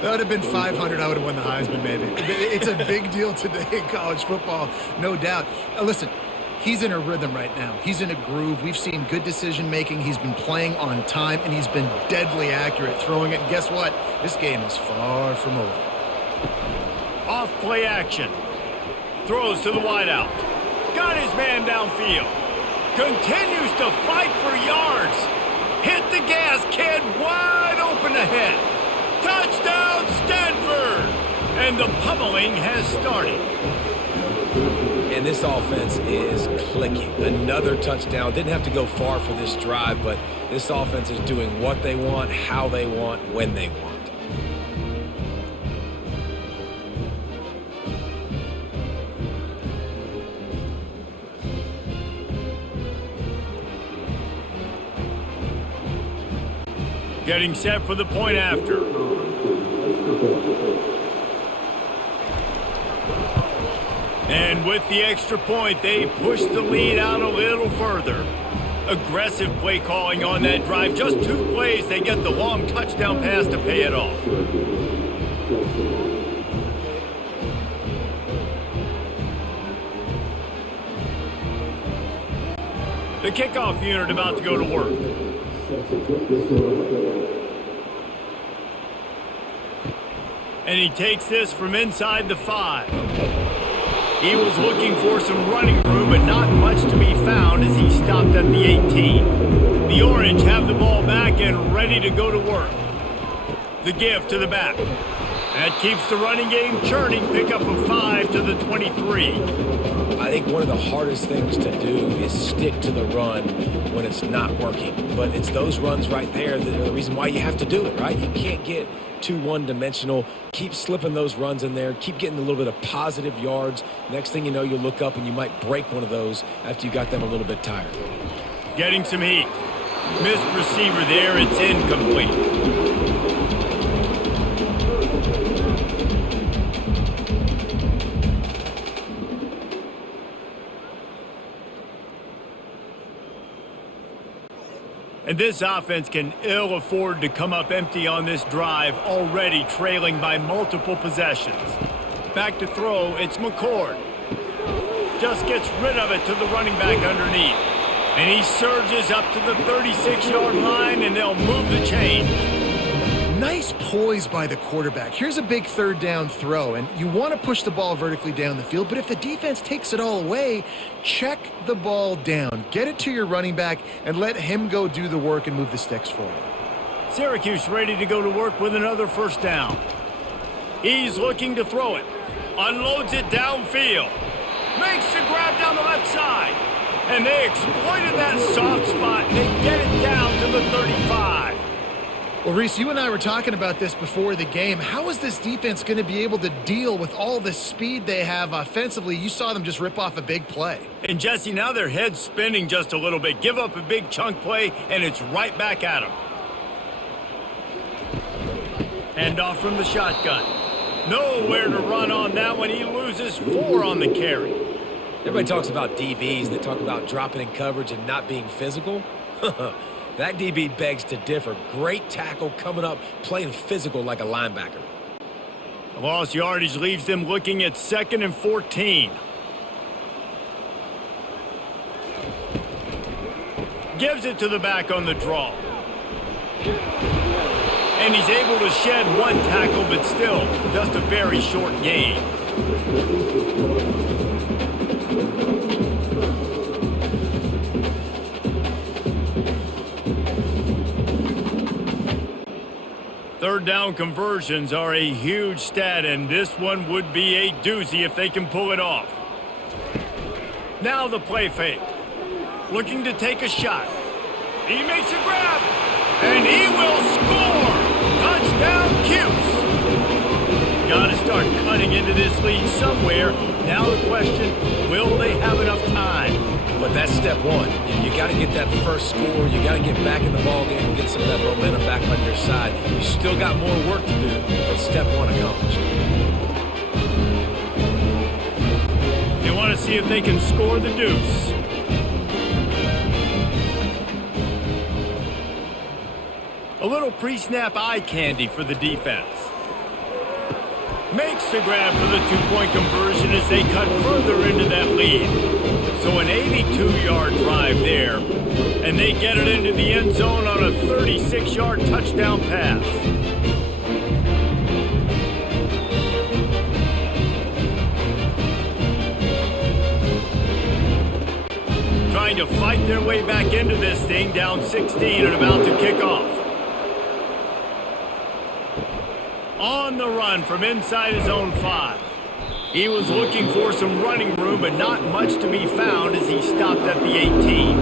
That would have been 500. I would have won the Heisman, maybe. It's a big deal today in college football, no doubt. Listen, he's in a rhythm right now. He's in a groove. We've seen good decision-making. He's been playing on time, and he's been deadly accurate throwing it. And guess what? This game is far from over. Off play action. Throws to the wideout. Got his man downfield. Continues to fight for yards. Hit the gas, kid. Wide open ahead. Touchdown, Stanford! And the pummeling has started. And this offense is clicking. Another touchdown. Didn't have to go far for this drive, but this offense is doing what they want, how they want, when they want. Getting set for the point after. And with the extra point, they push the lead out a little further. Aggressive play calling on that drive. Just 2 plays, they get the long touchdown pass to pay it off. The kickoff unit about to go to work. And he takes this from inside the 5. He was looking for some running room, but not much to be found as he stopped at the 18. The Orange have the ball back and ready to go to work. The give to the back. That keeps the running game churning. Pick up a 5 to the 23. I think one of the hardest things to do is stick to the run when it's not working. But it's those runs right there that are the reason why you have to do it, right? You can't get too one-dimensional. Keep slipping those runs in there. Keep getting a little bit of positive yards. Next thing you know, you'll look up and you might break one of those after you got them a little bit tired. Getting some heat. Missed receiver there. It's incomplete. And this offense can ill afford to come up empty on this drive, already trailing by multiple possessions. Back to throw, it's McCord. Just gets rid of it to the running back underneath. And he surges up to the 36-yard line, and they'll move the chain. Nice poise by the quarterback. Here's a big third down throw, and you want to push the ball vertically down the field, but if the defense takes it all away, check the ball down. Get it to your running back and let him go do the work and move the sticks for you. Syracuse ready to go to work with another first down. He's looking to throw it. Unloads it downfield. Makes the grab down the left side. And they exploited that soft spot, and they get it down to the 35. Well, Reese, you and I were talking about this before the game. How is this defense going to be able to deal with all the speed they have offensively? You saw them just rip off a big play. And, Jesse, now their head's spinning just a little bit. Give up a big chunk play, and it's right back at them. Hand off from the shotgun. Nowhere to run on that one. He loses 4 on the carry. Everybody talks about DBs. They talk about dropping in coverage and not being physical. That DB begs to differ. Great tackle coming up, playing physical like a linebacker. The lost yardage leaves them looking at 2nd and 14. Gives it to the back on the draw. And he's able to shed 1 tackle, but still just a very short gain. Third down conversions are a huge stat, and this one would be a doozy if they can pull it off. Now the play fake. Looking to take a shot. He makes a grab, and he will score! Touchdown, Cuse! Got to start cutting into this lead somewhere. Now the question, will they have enough time? But that's step one. You got to get that first score. You got to get back in the ballgame and get some of that momentum back on your side. You still got more work to do, but step one accomplished. They want to see if they can score the deuce. A little pre-snap eye candy for the defense. Makes the grab for the 2-point conversion as they cut further into that lead. So an 82-yard drive there, and they get it into the end zone on a 36-yard touchdown pass. Trying to fight their way back into this thing, down 16 and about to kick off. On the run from inside his own 5. He was looking for some running room, but not much to be found as he stopped at the 18.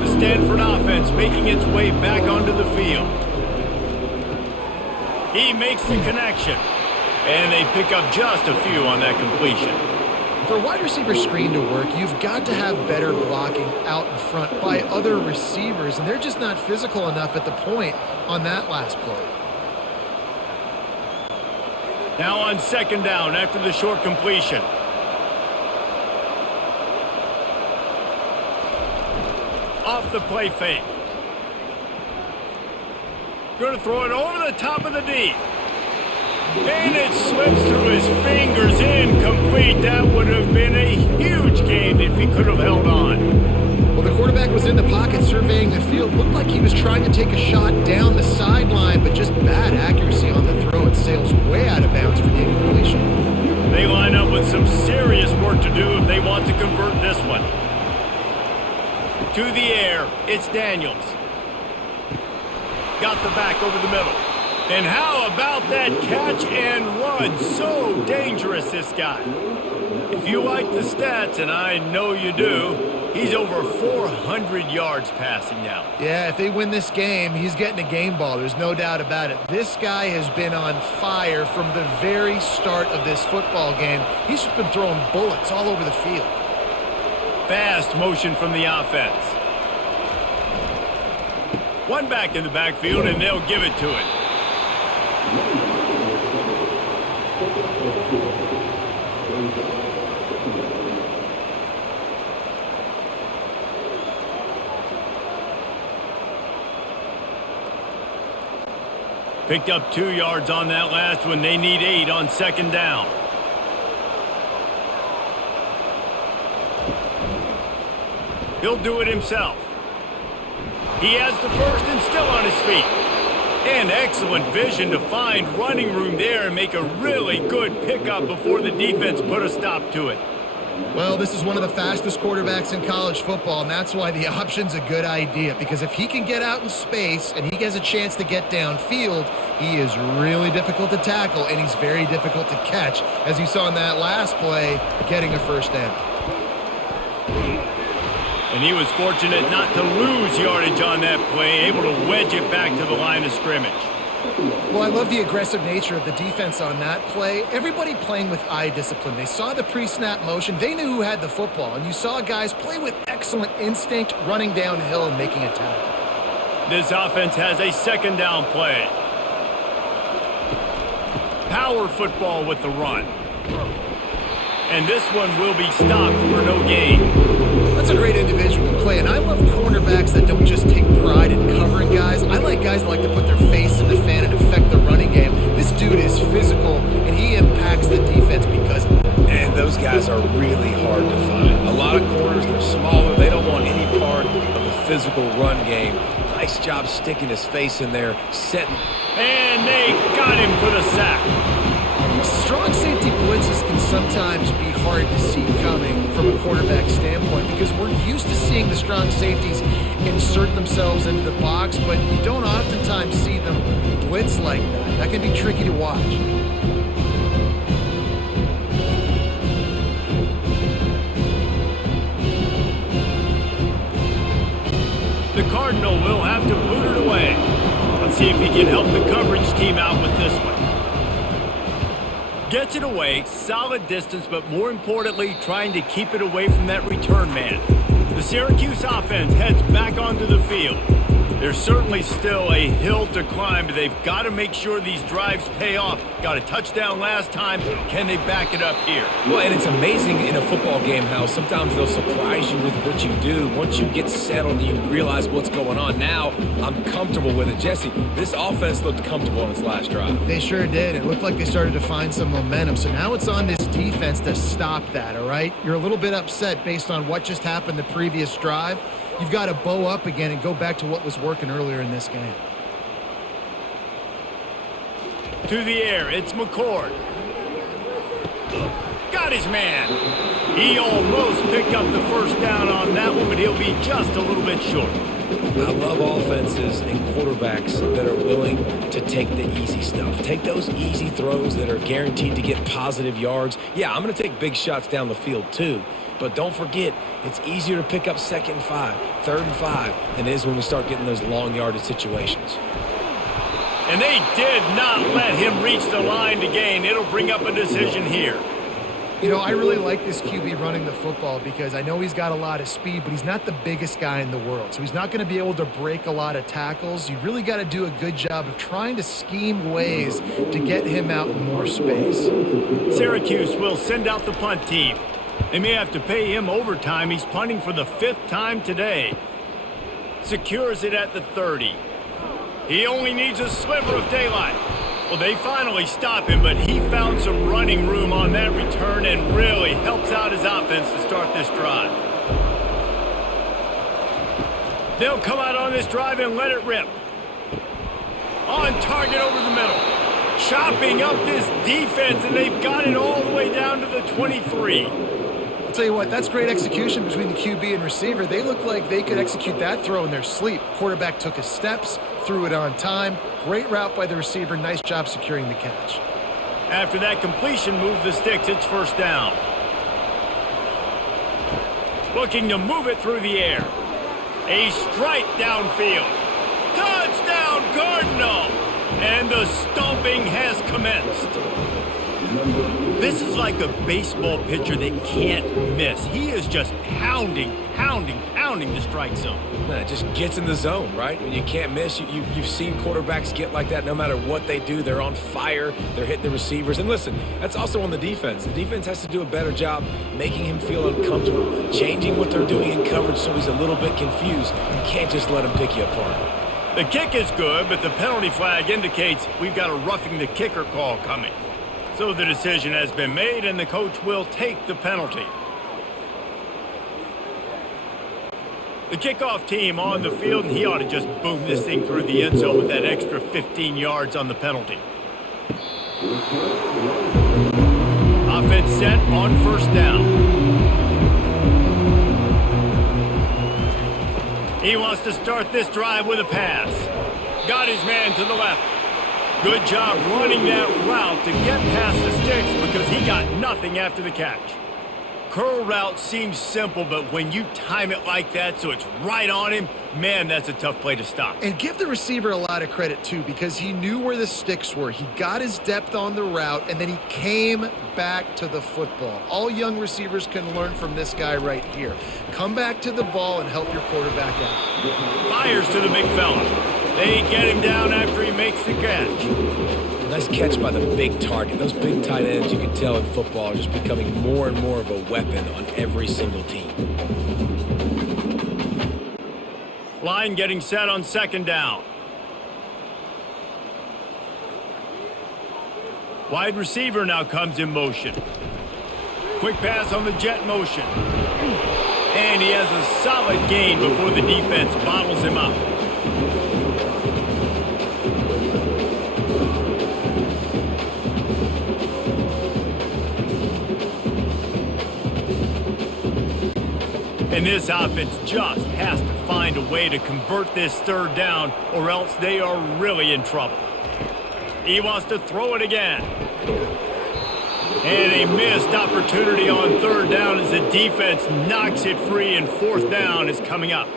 The Stanford offense making its way back onto the field. He makes the connection, and they pick up just a few on that completion. For a wide receiver screen to work, you've got to have better blocking out in front by other receivers, and they're just not physical enough at the point on that last play. Now on 2nd down after the short completion. Off the play fake. Going to throw it over the top of the D. And it slips through his fingers, incomplete. That would have been a huge gain if he could have held on. Well, the quarterback was in the pocket surveying the field. Looked like he was trying to take a shot down the sideline, but just bad accuracy on the throw. It sails way out of bounds for the incompletion. They line up with some serious work to do if they want to convert this one. To the air, it's Daniels. Got the back over the middle. And how about that catch and run? So dangerous, this guy. If you like the stats, and I know you do, he's over 400 yards passing now. Yeah, if they win this game, he's getting a game ball. There's no doubt about it. This guy has been on fire from the very start of this football game. He's just been throwing bullets all over the field. Fast motion from the offense. One back in the backfield, and they'll give it to it. Picked up 2 yards on that last one. They need 8 on second down. He'll do it himself. He has the first and still on his feet. And excellent vision to find running room there and make a really good pickup before the defense put a stop to it. Well, this is one of the fastest quarterbacks in college football, and that's why the option's a good idea. Because if he can get out in space and he has a chance to get downfield, he is really difficult to tackle, and he's very difficult to catch, as you saw in that last play, getting a first down. And he was fortunate not to lose yardage on that play, able to wedge it back to the line of scrimmage. Well, I love the aggressive nature of the defense on that play. Everybody playing with eye discipline. They saw the pre-snap motion. They knew who had the football. And you saw guys play with excellent instinct, running downhill and making a tackle. This offense has a second down play. Power football with the run. And this one will be stopped for no gain. That's a great individual play, and I love cornerbacks that don't just take pride in covering guys. I like guys that like to put their face in the fan and affect the running game. This dude is physical, and he impacts the defense because of that. And those guys are really hard to find. A lot of corners, they're smaller. They don't want any part of the physical run game. Nice job sticking his face in there, setting. And they got him for the sack. Strong safety blitzes can sometimes be hard to see coming from a quarterback standpoint because we're used to seeing the strong safeties insert themselves into the box, but you don't oftentimes see them blitz like that. That can be tricky to watch. The Cardinal will have to boot it away. Let's see if he can help the coverage team out with this one. Gets it away, solid distance, but more importantly, trying to keep it away from that return man. The Syracuse offense heads back onto the field. There's certainly still a hill to climb, but they've got to make sure these drives pay off. Got a touchdown last time. Can they back it up here? Well, and it's amazing in a football game how sometimes they'll surprise you with what you do. Once you get settled and you realize what's going on. Now, I'm comfortable with it. Jesse, this offense looked comfortable on its last drive. They sure did. It looked like they started to find some momentum. So now it's on this defense to stop that, all right? You're a little bit upset based on what just happened the previous drive. You've got to bow up again and go back to what was working earlier in this game. To the air, it's McCord. Got his man. He almost picked up the first down on that one, but he'll be just a little bit short. I love offenses and quarterbacks that are willing to take the easy stuff. Take those easy throws that are guaranteed to get positive yards. Yeah, I'm going to take big shots down the field too. But don't forget, it's easier to pick up 2nd and 5, 3rd and 5 than it is when we start getting those long yardage situations. And they did not let him reach the line to gain. It'll bring up a decision here. You know, I really like this QB running the football because I know he's got a lot of speed, but he's not the biggest guy in the world. So he's not going to be able to break a lot of tackles. You really got to do a good job of trying to scheme ways to get him out in more space. Syracuse will send out the punt team. They may have to pay him overtime. He's punting for the 5th time today. Secures it at the 30. He only needs a sliver of daylight. Well, they finally stop him, but he found some running room on that return and really helps out his offense to start this drive. They'll come out on this drive and let it rip. On target over the middle. Chopping up this defense, and they've got it all the way down to the 23. I'll tell you what, that's great execution between the QB and receiver. They look like they could execute that throw in their sleep. Quarterback took his steps, threw it on time. Great route by the receiver. Nice job securing the catch. After that completion, move the sticks. It's first down. Looking to move it through the air. A strike downfield. Touchdown, Cardinal! And the stomping has commenced. This is like a baseball pitcher that can't miss. He is just pounding the strike zone. It just gets in the zone, right? When you can't miss, you've seen quarterbacks get like that no matter what they do. They're on fire. They're hitting the receivers. And listen, that's also on the defense. The defense has to do a better job making him feel uncomfortable, changing what they're doing in coverage so he's a little bit confused. You can't just let him pick you apart. The kick is good, but the penalty flag indicates we've got a roughing the kicker call coming. So the decision has been made, and the coach will take the penalty. The kickoff team on the field, and he ought to just boom this thing through the end zone with that extra 15 yards on the penalty. Offense set on first down. He wants to start this drive with a pass. Got his man to the left. Good job running that route to get past the sticks because he got nothing after the catch. Curl route seems simple, but when you time it like that so it's right on him, man, that's a tough play to stop. And give the receiver a lot of credit, too, because he knew where the sticks were. He got his depth on the route, and then he came back to the football. All young receivers can learn from this guy right here. Come back to the ball and help your quarterback out. Fires to the big fella. They get him down after he makes the catch. Nice catch by the big target. Those big tight ends, you can tell in football, are just becoming more and more of a weapon on every single team. Line getting set on second down. Wide receiver now comes in motion. Quick pass on the jet motion. And he has a solid gain before the defense bottles him up. And this offense just has to find a way to convert this third down, or else they are really in trouble. He wants to throw it again. And a missed opportunity on third down as the defense knocks it free, and fourth down is coming up.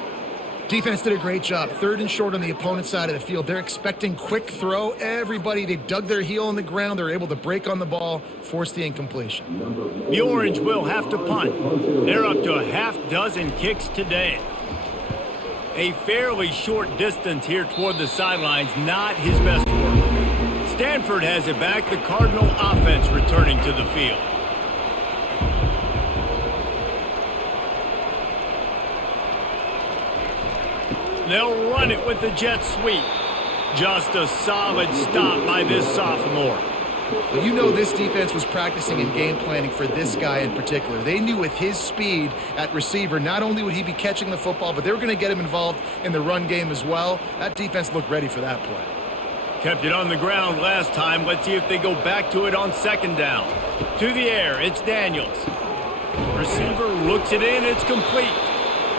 Defense did a great job. Third and short on the opponent's side of the field. They're expecting quick throw. Everybody, they dug their heel in the ground. They're able to break on the ball, force the incompletion. The Orange will have to punt. They're up to a half dozen kicks today. A fairly short distance here toward the sidelines, not his best work. Stanford has it back. The Cardinal offense returning to the field. They'll run it with the jet sweep. Just a solid stop by this sophomore. Well, you know this defense was practicing and game planning for this guy in particular. They knew with his speed at receiver, not only would he be catching the football, but they were going to get him involved in the run game as well. That defense looked ready for that play. Kept it on the ground last time. Let's see if they go back to it on second down. To the air, it's Daniels. Receiver looks it in, it's complete.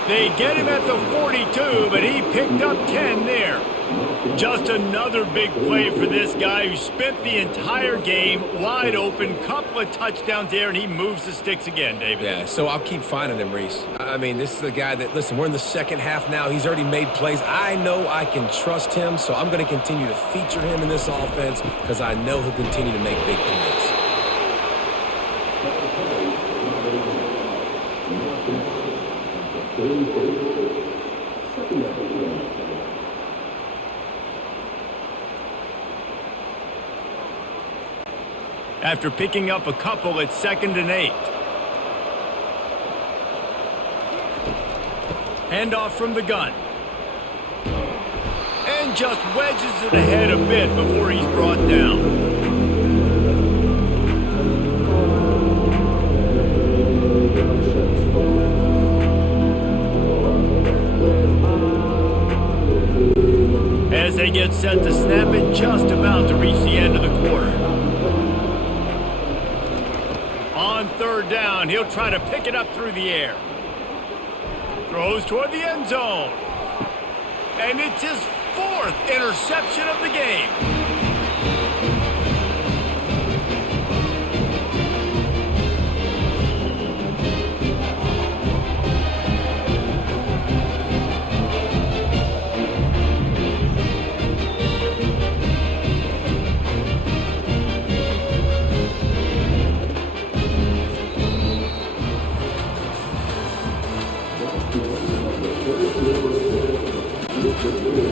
They get him at the 42, but he picked up 10 there. Just another big play for this guy who spent the entire game wide open, couple of touchdowns there, and he moves the sticks again, David. Yeah, so I'll keep finding him, Reese. I mean, this is the guy that, listen, we're in the second half now. He's already made plays. I know I can trust him, so I'm going to continue to feature him in this offense because I know he'll continue to make big plays. After picking up a couple, it's 2nd and 8. Handoff from the gun. And just wedges it ahead a bit before he's brought down. As they get set to snap it, just about to reach the end of the quarter. On third down, he'll try to pick it up through the air. Throws toward the end zone. And it's his 4th interception of the game.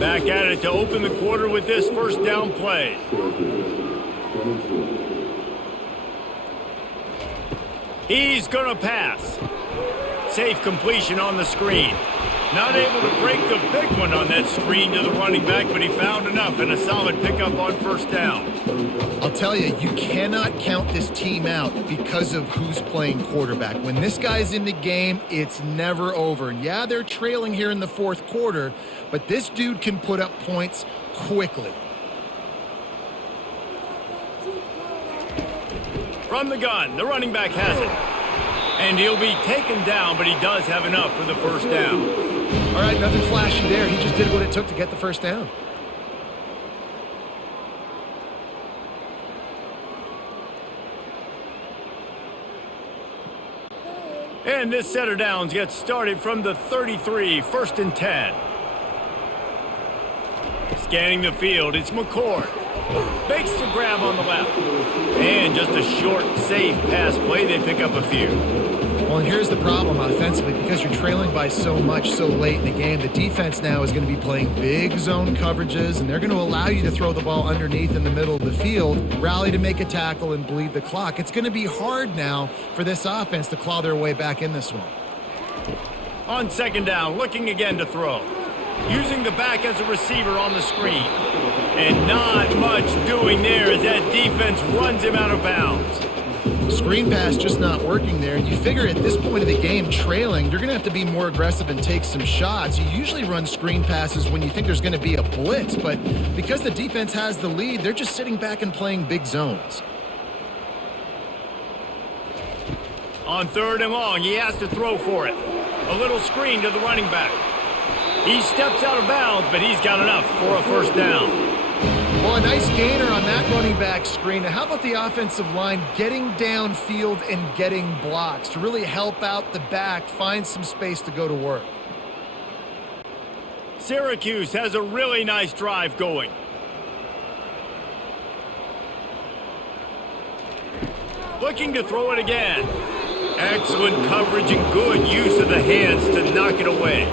Back at it to open the quarter with this first down play. He's going to pass. Safe completion on the screen. Not able to break the big one on that screen to the running back, but he found enough and a solid pickup on first down. I'll tell you, you cannot count this team out because of who's playing quarterback. When this guy's in the game, it's never over. Yeah, they're trailing here in the 4th quarter, but this dude can put up points quickly. From the gun, the running back has it. And he'll be taken down, but he does have enough for the first down. All right, nothing flashy there. He just did what it took to get the first down. And this set of downs gets started from the 33, 1st and 10. Scanning the field, it's McCord. Makes the grab on the left. And just a short, safe pass play, they pick up a few. Well, and here's the problem offensively. Because you're trailing by so much so late in the game, the defense now is going to be playing big zone coverages, and they're going to allow you to throw the ball underneath in the middle of the field, rally to make a tackle, and bleed the clock. It's going to be hard now for this offense to claw their way back in this one. On second down, looking again to throw. Using the back as a receiver on the screen. And not much doing there as that defense runs him out of bounds. Screen pass just not working there. You figure at this point of the game, trailing, you're going to have to be more aggressive and take some shots. You usually run screen passes when you think there's going to be a blitz, but because the defense has the lead, they're just sitting back and playing big zones. On third and long, he has to throw for it. A little screen to the running back. He steps out of bounds, but he's got enough for a first down. Well, a nice gainer on that running back screen. Now, how about the offensive line getting downfield and getting blocks to really help out the back, find some space to go to work? Syracuse has a really nice drive going. Looking to throw it again. Excellent coverage and good use of the hands to knock it away.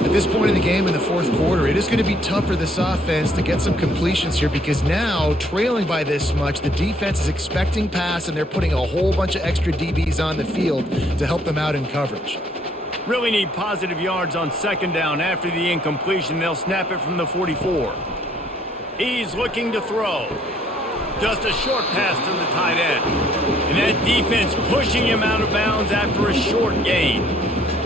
At this point in the game in the 4th quarter, it is going to be tough for this offense to get some completions here because now, trailing by this much, the defense is expecting pass and they're putting a whole bunch of extra DBs on the field to help them out in coverage. Really need positive yards on second down. After the incompletion, they'll snap it from the 44. He's looking to throw. Just a short pass to the tight end. And that defense pushing him out of bounds after a short gain.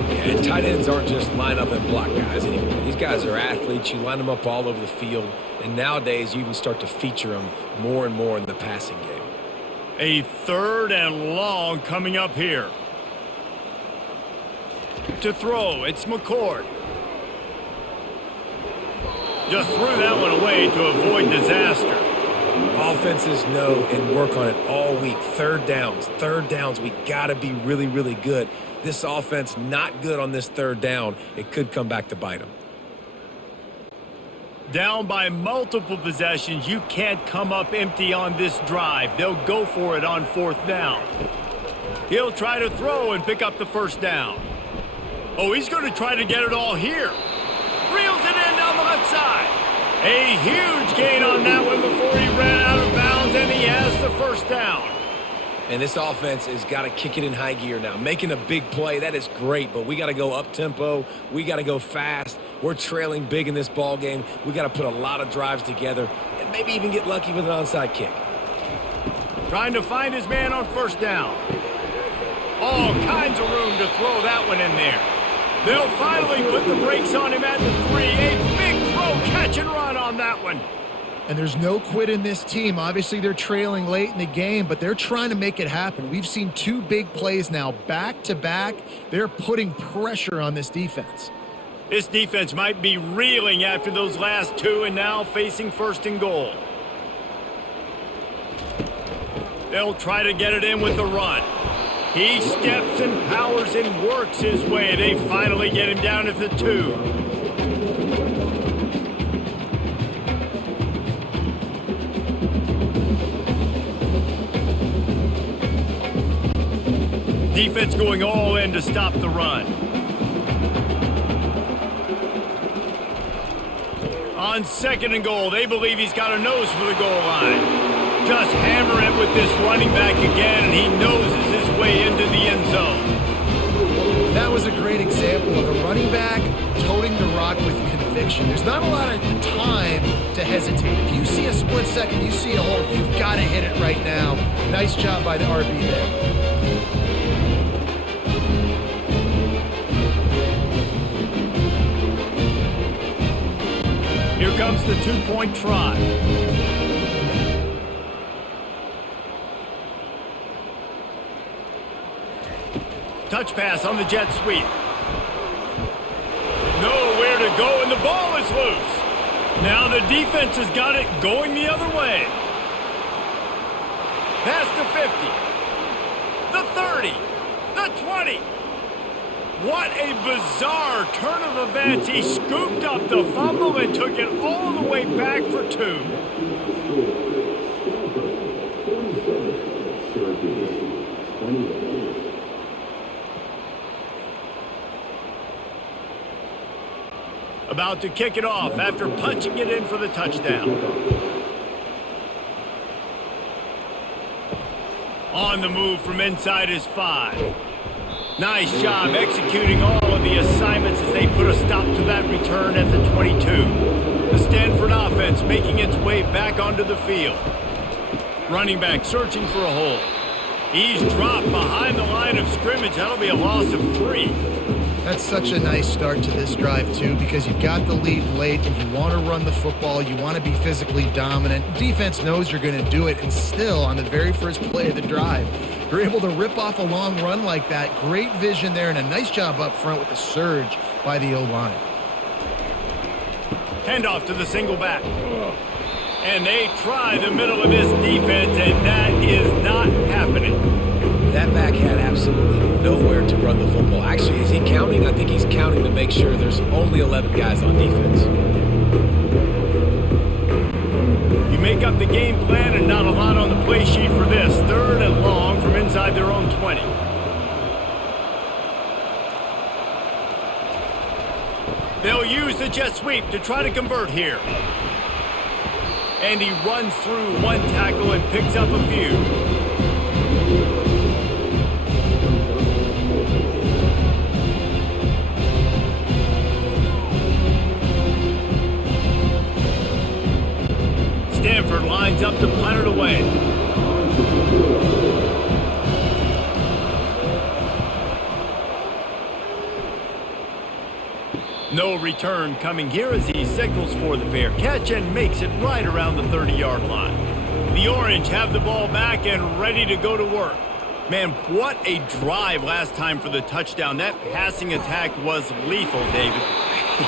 And tight ends aren't just line up and block guys anymore. These guys are athletes. You line them up all over the field. And nowadays, you even start to feature them more and more in the passing game. A third and long coming up here. To throw, it's McCord. Just threw that one away to avoid disaster. Offenses know and work on it all week. Third downs. We got to be really, really good. This offense not good on this third down. It could come back to bite them. Down by multiple possessions. You can't come up empty on this drive. They'll go for it on fourth down. He'll try to throw and pick up the first down. Oh, he's going to try to get it all here. Reels it in down the left side. A huge gain on that one before he ran out of bounds, and he has the first down. And this offense has got to kick it in high gear now. Making a big play, that is great, but we got to go up-tempo. We got to go fast. We're trailing big in this ball game. We got to put a lot of drives together and maybe even get lucky with an onside kick. Trying to find his man on first down. All kinds of room to throw that one in there. They'll finally put the brakes on him at the 3. A big throw, catch and run on that one. And there's no quit in this team. Obviously, they're trailing late in the game, but they're trying to make it happen. We've seen 2 big plays now, back-to-back. They're putting pressure on this defense. This defense might be reeling after those last 2 and now facing first and goal. They'll try to get it in with the run. He steps and powers and works his way. They finally get him down at the 2. Defense going all in to stop the run. On second and goal, they believe he's got a nose for the goal line. Just hammer it with this running back again, and he noses his way into the end zone. That was a great example of a running back toting the rock with conviction. There's not a lot of time to hesitate. If you see a split second, you see a hole, you've got to hit it right now. Nice job by the RB there. Here comes the 2-point try. Touch pass on the jet sweep. Nowhere to go, and the ball is loose. Now the defense has got it going the other way. Past the 50. The 30. The 20. What a bizarre turn of events. He scooped up the fumble and took it all the way back for 2. About to kick it off after punching it in for the touchdown. On the move from inside his 5. Nice job executing all of the assignments as they put a stop to that return at the 22. The Stanford offense making its way back onto the field. Running back searching for a hole. He's dropped behind the line of scrimmage. That'll be a loss of 3. That's such a nice start to this drive, too, because you've got the lead late and you want to run the football. You want to be physically dominant. Defense knows you're going to do it, and still, on the very first play of the drive, you're able to rip off a long run like that. Great vision there, and a nice job up front with the surge by the O-line. Handoff to the single back. And they try the middle of this defense, and that is not happening. That back had absolutely nowhere to run the football. Actually, is he counting? I think he's counting to make sure there's only 11 guys on defense. You make up the game plan and not a lot on the play sheet for this. 3rd and long from inside their own 20. They'll use the jet sweep to try to convert here. And he runs through one tackle and picks up a few. Stanford lines up to punt it away. No return coming here as he signals for the fair catch and makes it right around the 30-yard line. The Orange have the ball back and ready to go to work. Man, what a drive last time for the touchdown. That passing attack was lethal, David.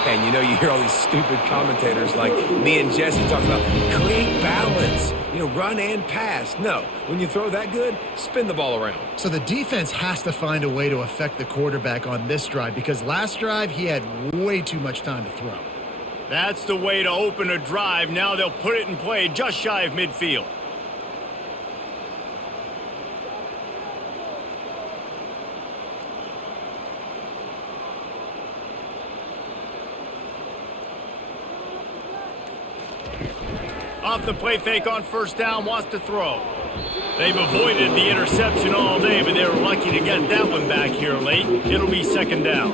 And you know, you hear all these stupid commentators like me and Jesse talking about create balance, run and pass. No, when you throw that good, spin the ball around. So the defense has to find a way to affect the quarterback on this drive because last drive he had way too much time to throw. That's the way to open a drive. Now they'll put it in play just shy of midfield. Off the play fake on first down, wants to throw. They've avoided the interception all day, but they were lucky to get that one back here late. It'll be second down.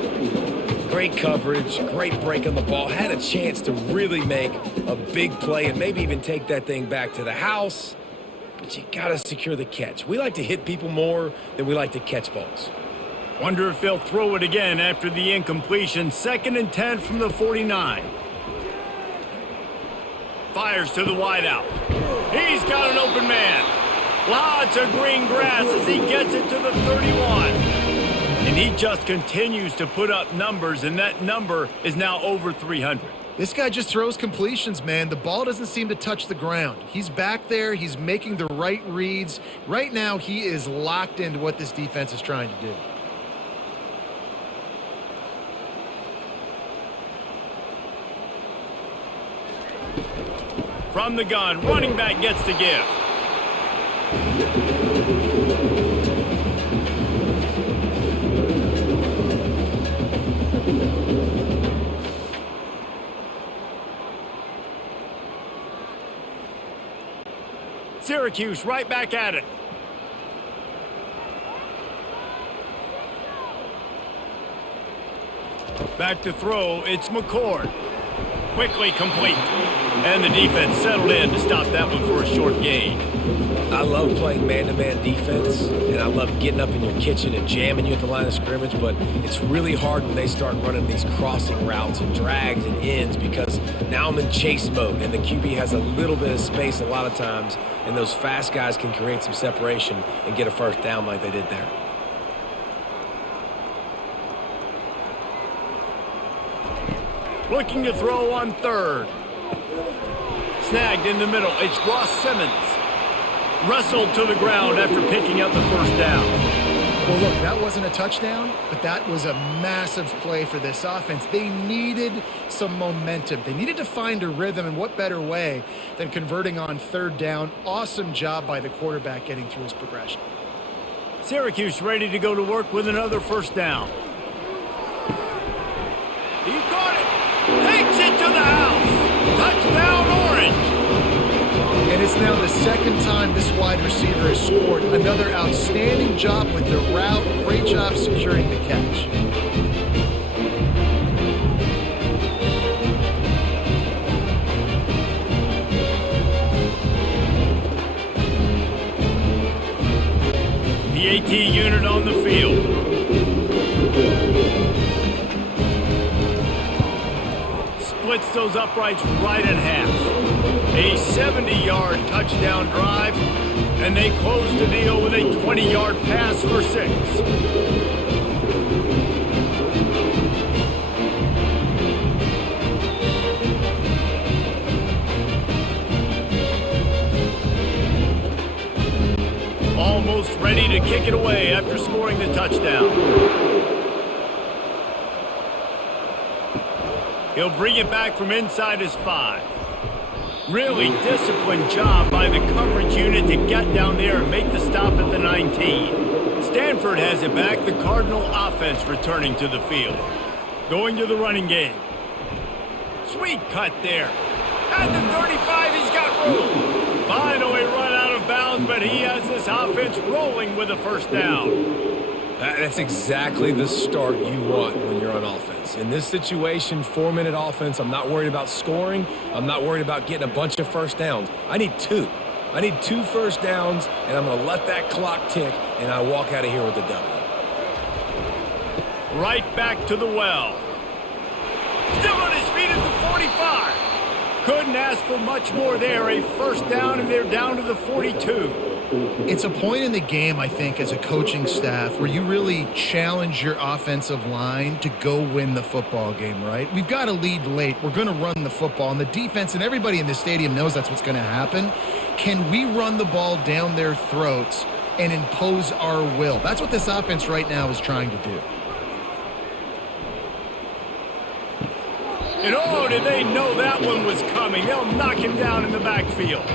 Great coverage, great break on the ball. Had a chance to really make a big play and maybe even take that thing back to the house. But you got to secure the catch. We like to hit people more than we like to catch balls. Wonder if they'll throw it again after the incompletion. 2nd and 10 from the 49. Fires to the wideout. He's got an open man. Lots of green grass as he gets it to the 31. And he just continues to put up numbers, and that number is now over 300. This guy just throws completions, man. The ball doesn't seem to touch the ground. He's back there. He's making the right reads. Right now, he is locked into what this defense is trying to do. From the gun, running back gets to give. Syracuse right back at it. Back to throw, it's McCord. Quickly complete. And the defense settled in to stop that one for a short gain. I love playing man-to-man defense, and I love getting up in your kitchen and jamming you at the line of scrimmage, but it's really hard when they start running these crossing routes and drags and ends because now I'm in chase mode, and the QB has a little bit of space a lot of times, and those fast guys can create some separation and get a first down like they did there. Looking to throw on 3rd. Snagged in the middle. It's Ross Simmons. Wrestled to the ground after picking up the first down. Well, look, that wasn't a touchdown, but that was a massive play for this offense. They needed some momentum. They needed to find a rhythm, and what better way than converting on 3rd down. Awesome job by the quarterback getting through his progression. Syracuse ready to go to work with another first down. He caught it. Takes it to the house. Touchdown, Orange. And it's now the 2nd time this wide receiver has scored. Another outstanding job with the route. Great job securing the catch. The AT unit on the field. Splits those uprights right in half. A 70-yard touchdown drive, and they close the deal with a 20-yard pass for 6. Almost ready to kick it away after scoring the touchdown. He'll bring it back from inside his 5. Really disciplined job by the coverage unit to get down there and make the stop at the 19. Stanford has it back. The Cardinal offense returning to the field. Going to the running game. Sweet cut there. At the 35, he's got room. Finally run out of bounds, but he has this offense rolling with a first down. That's exactly the start you want when you're on offense. In this situation, 4-minute offense, I'm not worried about scoring. I'm not worried about getting a bunch of first downs. I need 2. I need 2 first downs, and I'm going to let that clock tick, and I walk out of here with a W. Right back to the well. Still on his feet at the 45. Couldn't ask for much more there. A first down, and they're down to the 42. It's a point in the game, I think, as a coaching staff where you really challenge your offensive line to go win the football game, right? We've got to lead late. We're going to run the football. And the defense and everybody in the stadium knows that's what's going to happen. Can we run the ball down their throats and impose our will? That's what this offense right now is trying to do. And oh, did they know that one was coming? They'll knock him down in the backfield.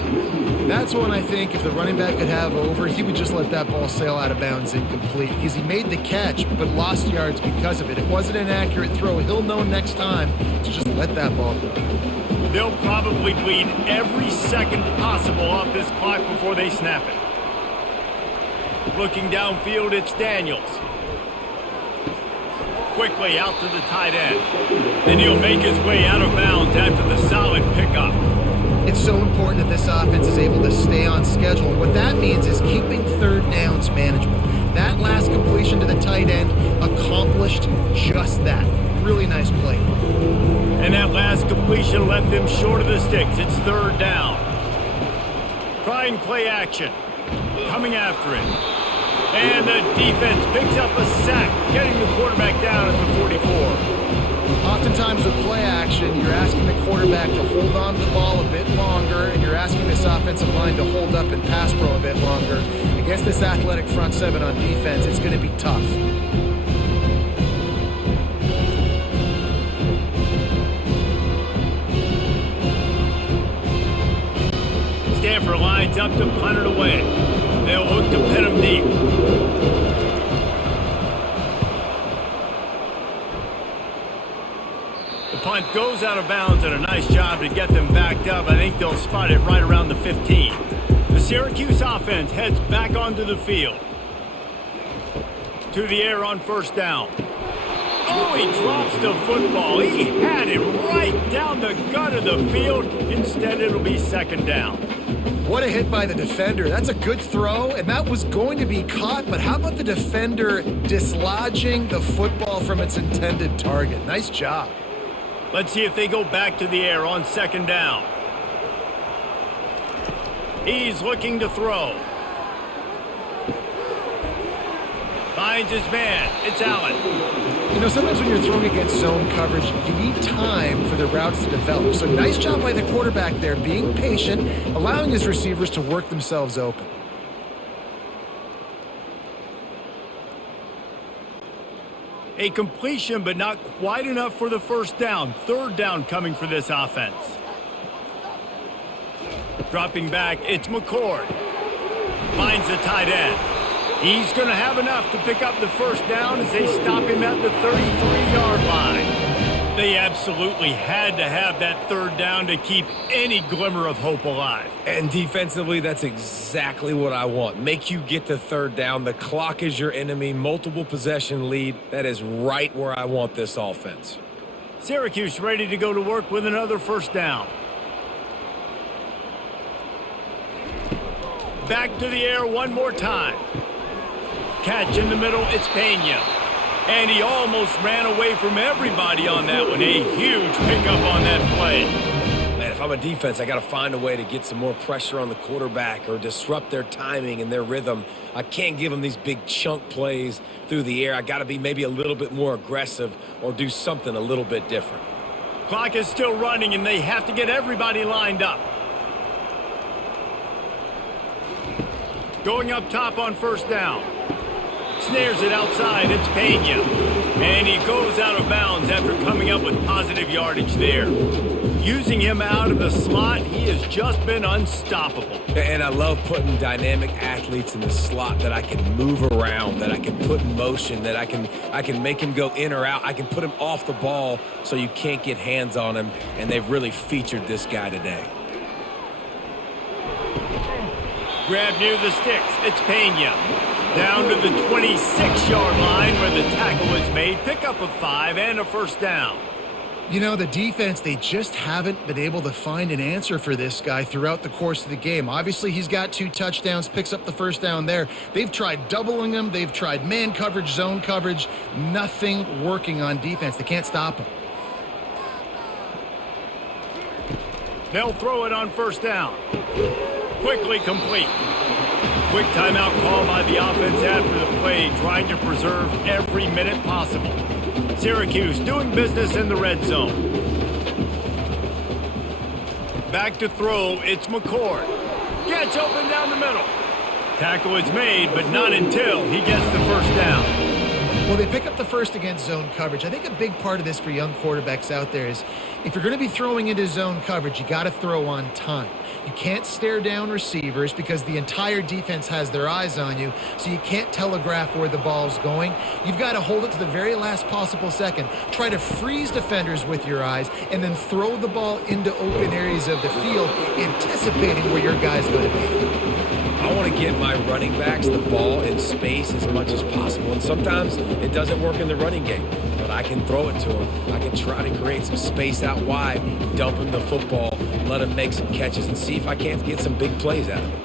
That's one I think if the running back could have over, he would just let that ball sail out of bounds incomplete because he made the catch but lost yards because of it. It wasn't an accurate throw. He'll know next time to just let that ball go. They'll probably bleed every second possible off this clock before they snap it. Looking downfield, it's Daniels. quickly out to the tight end. Then he'll make his way out of bounds after the solid pickup. It's so important that this offense is able to stay on schedule. What that means is keeping third downs manageable. That last completion to the tight end accomplished just that. Really nice play. And that last completion left him short of the sticks. It's third down. Trying play action. Coming after it. And the defense picks up a sack, getting the quarterback down at the 44. Oftentimes with play action, you're asking the quarterback to hold on to the ball a bit longer, and you're asking this offensive line to hold up and pass pro a bit longer. Against this athletic front seven on defense, it's going to be tough. Stanford lines up to punt it away. They'll look to pin him deep. The punt goes out of bounds, and a nice job to get them backed up. I think they'll spot it right around the 15. The Syracuse offense heads back onto the field. To the air on first down. Oh, he drops the football. He had it right down the gut of the field. Instead, it'll be second down. What a hit by the defender. That's a good throw, and that was going to be caught, but how about the defender dislodging the football from its intended target? Nice job. Let's see if they go back to the air on second down. He's looking to throw. Finds his man. It's Allen. You know, sometimes when you're throwing against zone coverage, you need time for the routes to develop. So nice job by the quarterback there, being patient, allowing his receivers to work themselves open. A completion, but not quite enough for the first down. Third down coming for this offense. Dropping back, it's McCord. Finds the tight end. He's going to have enough to pick up the first down as they stop him at the 33-yard line. They absolutely had to have that third down to keep any glimmer of hope alive. And defensively, that's exactly what I want. Make you get to third down. The clock is your enemy. Multiple possession lead. That is right where I want this offense. Syracuse ready to go to work with another first down. Back to the air one more time. Catch in the middle, it's Pena. And he almost ran away from everybody on that one. A huge pickup on that play. Man, if I'm a defense, I got to find a way to get some more pressure on the quarterback or disrupt their timing and their rhythm. I can't give them these big chunk plays through the air. I got to be maybe a little bit more aggressive or do something a little bit different. Clock is still running, and they have to get everybody lined up. Going up top on first down. Snares it outside, it's Pena. And he goes out of bounds after coming up with positive yardage there. Using him out of the slot, he has just been unstoppable. And I love putting dynamic athletes in the slot that I can move around, that I can put in motion, that I can make him go in or out. I can put him off the ball so you can't get hands on him, and they've really featured this guy today. Grab near the sticks, it's Pena. Down to the 26-yard line where the tackle is made. Pickup of 5 and a first down. You know, the defense, they just haven't been able to find an answer for this guy throughout the course of the game. Obviously, he's got 2 touchdowns, picks up the first down there. They've tried doubling him. They've tried man coverage, zone coverage. Nothing working on defense. They can't stop him. They'll throw it on first down. Quickly complete. Quick timeout call by the offense after the play, trying to preserve every minute possible. Syracuse doing business in the red zone. Back to throw, it's McCord. Gets open down the middle. Tackle is made, but not until he gets the first down. Well, they pick up the first against zone coverage. I think a big part of this for young quarterbacks out there is if you're going to be throwing into zone coverage, you got to throw on time. You can't stare down receivers because the entire defense has their eyes on you, so you can't telegraph where the ball's going. You've got to hold it to the very last possible second. Try to freeze defenders with your eyes and then throw the ball into open areas of the field, anticipating where your guy's going to be. I want to get my running backs the ball in space as much as possible, and sometimes it doesn't work in the running game. But I can throw it to him. I can try to create some space out wide, dump him the football, let him make some catches, and see if I can't get some big plays out of him.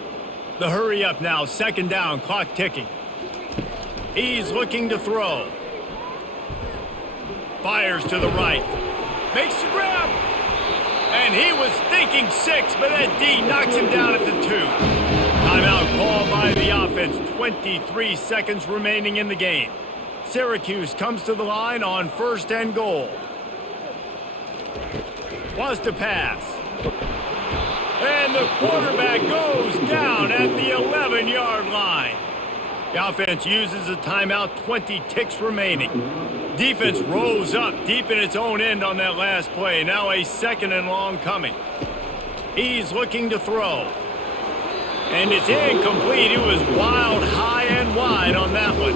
The hurry up now, second down, clock ticking. He's looking to throw. Fires to the right. Makes the grab. And he was thinking 6, but that D knocks him down at the 2. Timeout called by the offense. 23 seconds remaining in the game. Syracuse comes to the line on 1st and goal. Wants to pass. And the quarterback goes down at the 11-yard line. The offense uses a timeout, 20 ticks remaining. Defense rolls up deep in its own end on that last play. Now a 2nd and long coming. He's looking to throw. And it's incomplete. It was wild, high and wide on that one.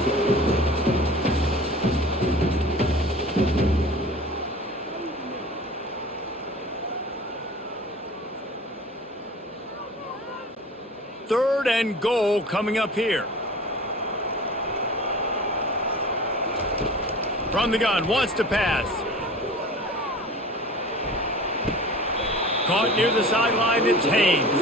Third and goal coming up here. From the gun, wants to pass. Caught near the sideline, it's Haynes.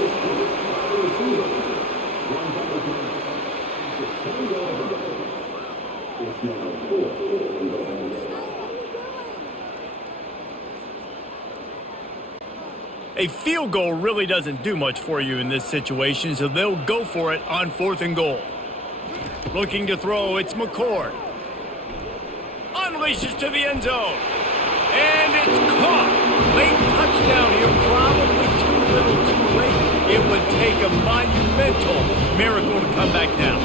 A field goal really doesn't do much for you in this situation, so they'll go for it on 4th and goal. Looking to throw, it's McCord. Unleashes to the end zone. And it's caught. Late touchdown here, probably too little too late. It would take a monumental miracle to come back now.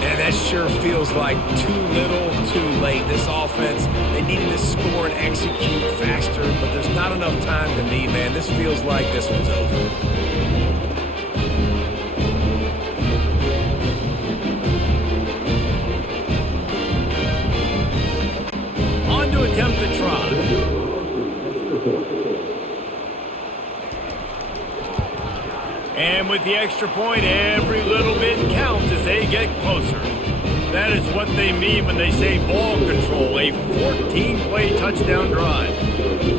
And that sure feels like too little, too late. This offense, they needed to score and execute faster, but there's not enough time to me, man. This feels like this one's over. To attempt the try. And with the extra point, every little bit counts as they get closer. That is what they mean when they say ball control, a 14-play touchdown drive.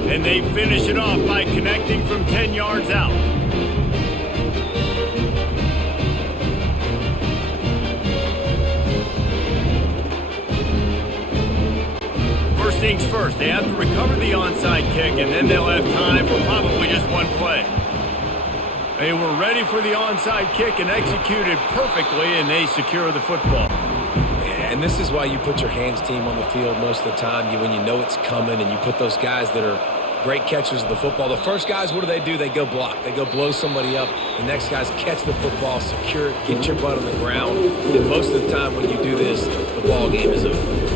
And they finish it off by connecting from 10 yards out. First things first, they have to recover the onside kick, and then they'll have time for probably just one play. They were ready for the onside kick and executed perfectly, and they secure the football. And this is why you put your hands team on the field most of the time, when you know it's coming, and you put those guys that are great catchers of the football. The first guys, what do? They go block. They go blow somebody up. The next guys catch the football, secure it, get your butt on the ground. And most of the time when you do this, the ball game is over.